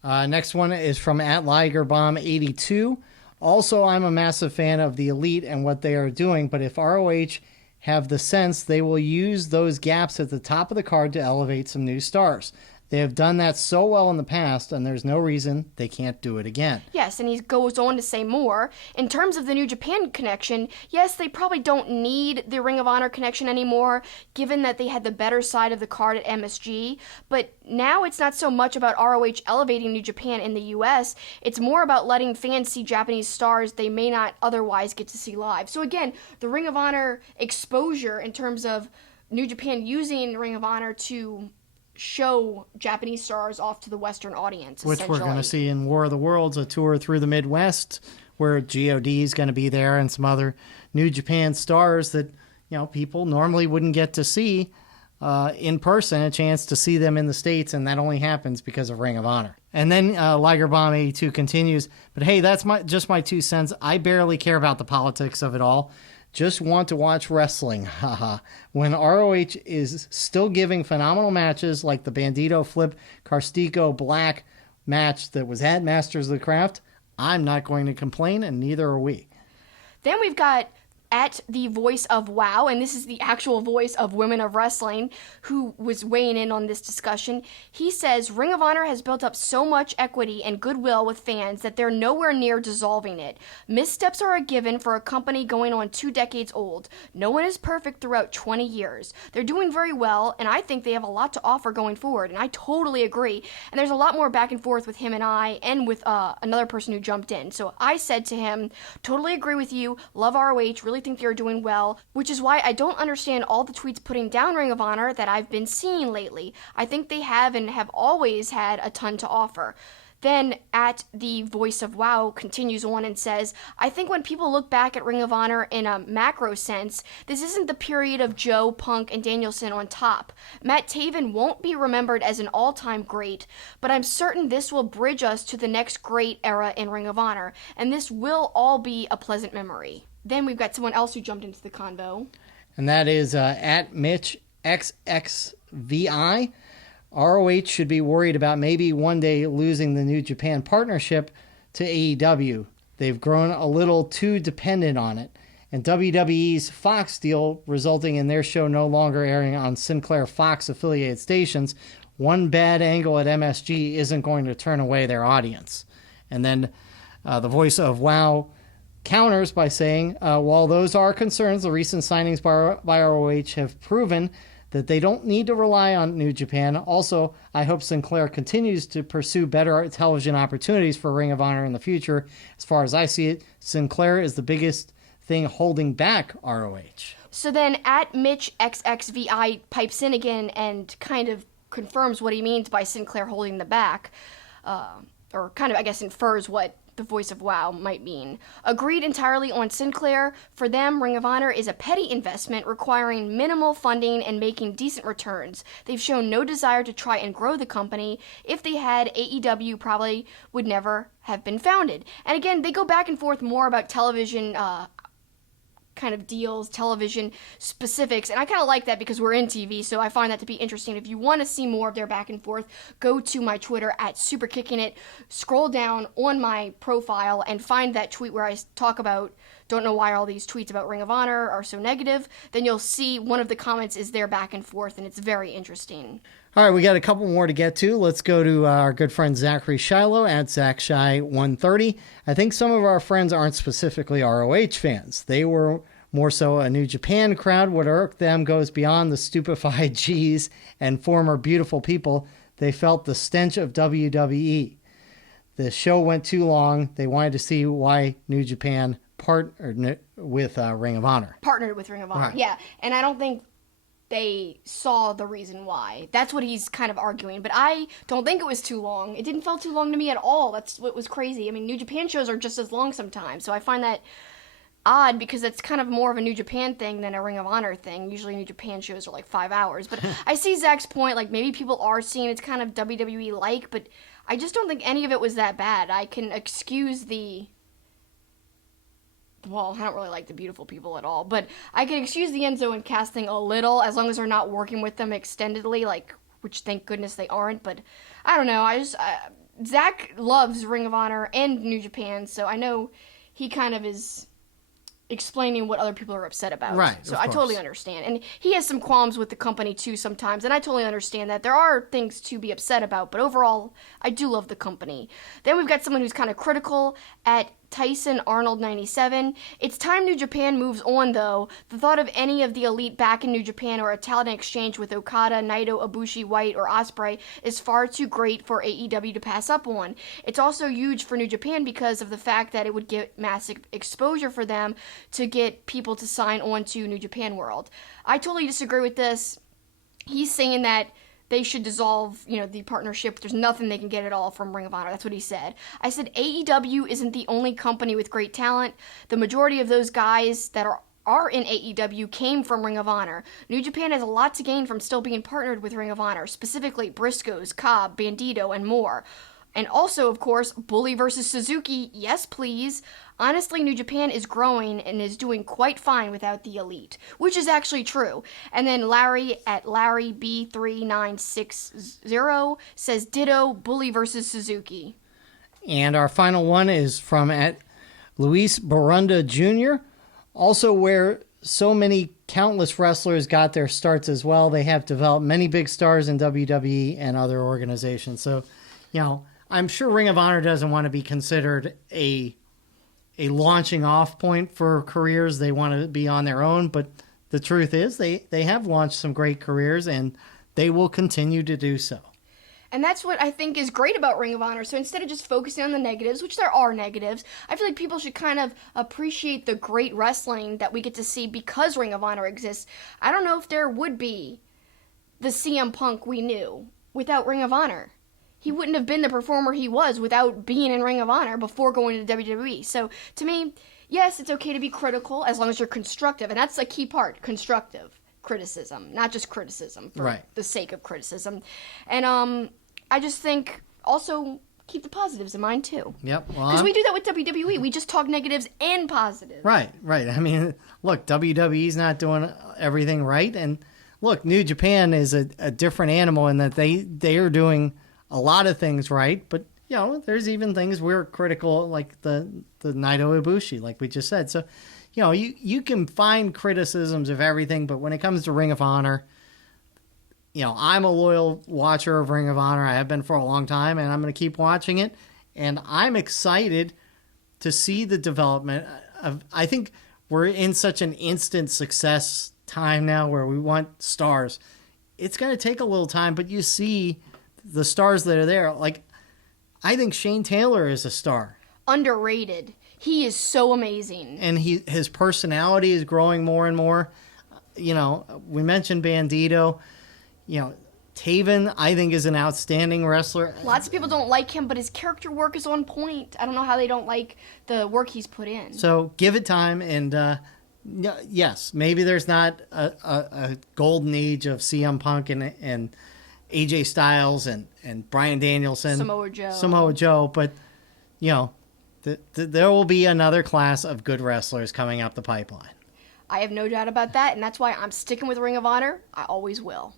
Next one is from at LigerBomb82. Also, I'm a massive fan of the Elite and what they are doing, but if ROH have the sense, they will use those gaps at the top of the card to elevate some new stars. They have done that so well in the past, and there's no reason they can't do it again. Yes, and he goes on to say more. In terms of the New Japan connection, yes, they probably don't need the Ring of Honor connection anymore, given that they had the better side of the card at MSG. But now it's not so much about ROH elevating New Japan in the U.S., it's more about letting fans see Japanese stars they may not otherwise get to see live. So again, the Ring of Honor exposure in terms of New Japan using Ring of Honor to show Japanese stars off to the Western audience, which we're going to see in War of the Worlds, a tour through the Midwest, where God is going to be there and some other New Japan stars that, you know, people normally wouldn't get to see in person, a chance to see them in the States, and that only happens because of Ring of Honor. And then LigerBomb82 continues, but hey, that's just my 2 cents. I barely care about the politics of it all. Just want to watch wrestling, haha. When ROH is still giving phenomenal matches like the Bandito Flip Carstico Black match that was at Masters of the Craft, I'm not going to complain, and neither are we. Then we've got at the voice of WOW, and this is the actual voice of Women of Wrestling, who was weighing in on this discussion. He says, Ring of Honor has built up so much equity and goodwill with fans that they're nowhere near dissolving it. Missteps are a given for a company going on 2 decades old. No one is perfect throughout 20 years. They're doing very well, and I think they have a lot to offer going forward, and I totally agree. And there's a lot more back and forth with him and I, and with another person who jumped in. So I said to him, totally agree with you, love ROH, really think they're doing well, which is why I don't understand all the tweets putting down Ring of Honor that I've been seeing lately. I think they have and have always had a ton to offer. Then at the voice of WOW continues on and says, I think when people look back at Ring of Honor in a macro sense, this isn't the period of Joe, Punk, and Danielson on top. Matt Taven won't be remembered as an all-time great, but I'm certain this will bridge us to the next great era in Ring of Honor, and this will all be a pleasant memory. Then we've got someone else who jumped into the convo. And that is at Mitch XXVI. ROH should be worried about maybe one day losing the New Japan partnership to AEW. They've grown a little too dependent on it. And WWE's Fox deal resulting in their show no longer airing on Sinclair Fox affiliated stations. One bad angle at MSG isn't going to turn away their audience. And then the voice of WOW counters by saying, while those are concerns, the recent signings by ROH have proven that they don't need to rely on New Japan. Also, I hope Sinclair continues to pursue better television opportunities for Ring of Honor in the future. As far as I see it, Sinclair is the biggest thing holding back ROH. So then at Mitch XXVI pipes in again and kind of confirms what he means by Sinclair holding the back, or kind of, I guess, infers what the voice of WoW might mean. Agreed entirely on Sinclair. For them, Ring of Honor is a petty investment requiring minimal funding and making decent returns. They've shown no desire to try and grow the company. If they had, AEW probably would never have been founded. And again, they go back and forth more about television kind of deals, television specifics, and I kind of like that because we're in TV, so I find that to be interesting. If you want to see more of their back and forth, go to my Twitter at SuperKickingIt, scroll down on my profile and find that tweet where I talk about, don't know why all these tweets about Ring of Honor are so negative. Then you'll see one of the comments is their back and forth, and it's very interesting. All right, we got a couple more to get to. Let's go to our good friend Zachary Shiloh at ZachShy130. I think some of our friends aren't specifically ROH fans. They were more so a New Japan crowd. What irked them goes beyond the stupefied G's and former beautiful people. They felt the stench of WWE. The show went too long. They wanted to see why New Japan partnered with Ring of Honor. Partnered with Ring of Honor, right. Yeah. And I don't think they saw the reason why. That's what he's kind of arguing. But I don't think it was too long. It didn't feel too long to me at all. That's what was crazy. I mean, New Japan shows are just as long sometimes. So I find that odd because it's kind of more of a New Japan thing than a Ring of Honor thing. Usually New Japan shows are like 5 hours. But I see Zach's point. Like, maybe people are seeing it's kind of WWE-like. But I just don't think any of it was that bad. I can excuse the... Well, I don't really like the beautiful people at all, but I can excuse the Enzo and casting a little, as long as they're not working with them extendedly, like, which thank goodness they aren't, but I don't know, Zach loves Ring of Honor and New Japan, so I know he kind of is explaining what other people are upset about. Right, so I totally understand. And he has some qualms with the company too sometimes, and I totally understand that. There are things to be upset about, but overall, I do love the company. Then we've got someone who's kind of critical at Tyson Arnold 97. It's time New Japan moves on, though. The thought of any of the elite back in New Japan or a talent exchange with Okada, Naito, Ibushi, White, or Ospreay is far too great for AEW to pass up on. It's also huge for New Japan because of the fact that it would get massive exposure for them to get people to sign on to New Japan World. I totally disagree with this. He's saying that they should dissolve, the partnership. There's nothing they can get at all from Ring of Honor. That's what he said. I said AEW isn't the only company with great talent. The majority of those guys that are in AEW came from Ring of Honor. New Japan has a lot to gain from still being partnered with Ring of Honor, specifically Briscoes, Cobb, Bandito, and more. And also, of course, Bully versus Suzuki, yes please. Honestly, New Japan is growing and is doing quite fine without the elite, which is actually true. And then Larry at LarryB3960 says ditto, Bully versus Suzuki. And our final one is from at Luis Barunda Jr., also where so many countless wrestlers got their starts as well. They have developed many big stars in WWE and other organizations. So, I'm sure Ring of Honor doesn't want to be considered a launching off point for careers. They want to be on their own, but the truth is they have launched some great careers and they will continue to do so. And that's what I think is great about Ring of Honor. So instead of just focusing on the negatives, which there are negatives, I feel like people should kind of appreciate the great wrestling that we get to see because Ring of Honor exists. I don't know if there would be the CM Punk we knew without Ring of Honor. He wouldn't have been the performer he was without being in Ring of Honor before going to WWE. So, to me, yes, it's okay to be critical as long as you're constructive. And that's a key part, constructive criticism, not just criticism for the sake of criticism. And I just think also keep the positives in mind, too. Yep. Because we do that with WWE. We just talk negatives and positives. Right. I mean, look, WWE's not doing everything right. And, look, New Japan is a different animal in that they are doing a lot of things right, but there's even things we're critical, like the Naito Ibushi, like we just said. So, you can find criticisms of everything, but when it comes to Ring of Honor, I'm a loyal watcher of Ring of Honor. I have been for a long time, and I'm going to keep watching it. And I'm excited to see the development of. I think we're in such an instant success time now where we want stars. It's going to take a little time, but you see the stars that are there. Like, I think Shane Taylor is a star. Underrated. He is so amazing. And his personality is growing more and more. We mentioned Bandito. Taven, I think, is an outstanding wrestler. Lots of people don't like him, but his character work is on point. I don't know how they don't like the work he's put in. So give it time, and yes, maybe there's not a golden age of CM Punk and AJ Styles and Bryan Danielson, Samoa Joe, but there will be another class of good wrestlers coming up the pipeline. I have no doubt about that, and that's why I'm sticking with Ring of Honor. I always will.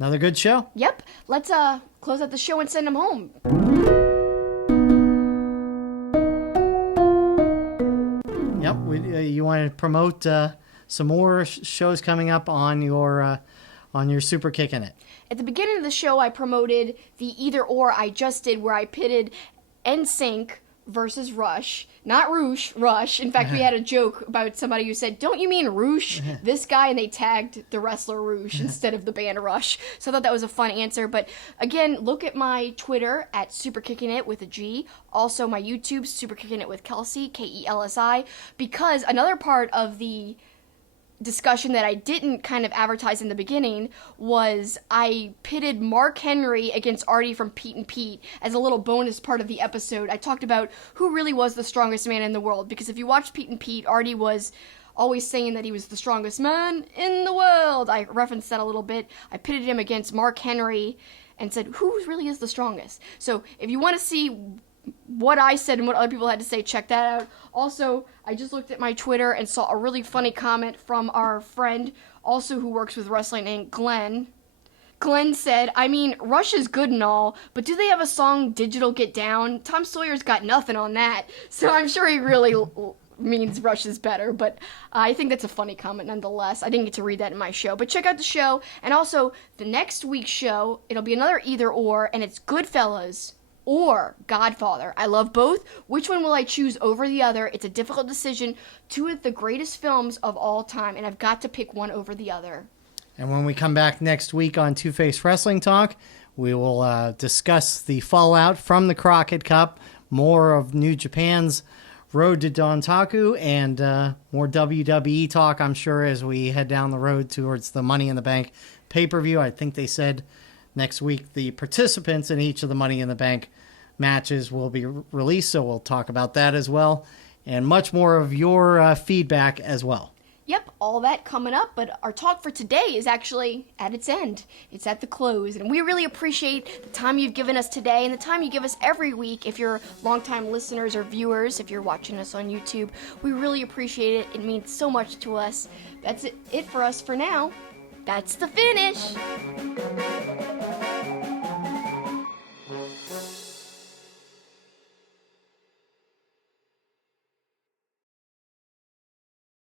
Another good show. Yep. Let's close out the show and send them home. Yep. You want to promote some more shows coming up on your Super Kickin' It? At the beginning of the show, I promoted the Either Or I just did, where I pitted NSYNC versus Rush. Not Roosh, Rush. In fact, we had a joke about somebody who said, "Don't you mean Roosh?" This guy, and they tagged the wrestler Roosh instead of the band Rush. So I thought that was a fun answer. But again, look at my Twitter at SuperKickinIt with a G. Also my YouTube, Super Kickin' It with Kelsi, Kelsi. Because another part of the discussion that I didn't kind of advertise in the beginning was I pitted Mark Henry against Artie from Pete and Pete as a little bonus part of the episode. I talked about who really was the strongest man in the world, because if you watch Pete and Pete, Artie was always saying that he was the strongest man in the world. I referenced that a little bit. I pitted him against Mark Henry and said, who really is the strongest? So if you want to see what I said and what other people had to say, check that out. Also, I just looked at my Twitter and saw a really funny comment from our friend, also who works with Wrestling Inc., Glenn. Glenn said, I mean, Rush is good and all, but do they have a song, Digital Get Down? Tom Sawyer's got nothing on that, so I'm sure he really means Rush is better, but I think that's a funny comment nonetheless. I didn't get to read that in my show, but check out the show. And also, the next week's show, it'll be another Either Or, and it's Goodfellas or Godfather. I love both. Which one will I choose over the other? It's a difficult decision. Two of the greatest films of all time, and I've got to pick one over the other. And when we come back next week on Two-Face Wrestling Talk, we will discuss the fallout from the Crockett Cup, more of New Japan's road to Dontaku, and more WWE talk, I'm sure, as we head down the road towards the Money in the Bank pay-per-view. I think they said next week the participants in each of the Money in the Bank matches will be released, so we'll talk about that as well, and much more of your feedback as well. Yep, all that coming up, but our talk for today is actually at its end. It's at the close, and we really appreciate the time you've given us today and the time you give us every week if you're longtime listeners or viewers, if you're watching us on YouTube. We really appreciate it. It means so much to us. That's it for us for now. That's the finish.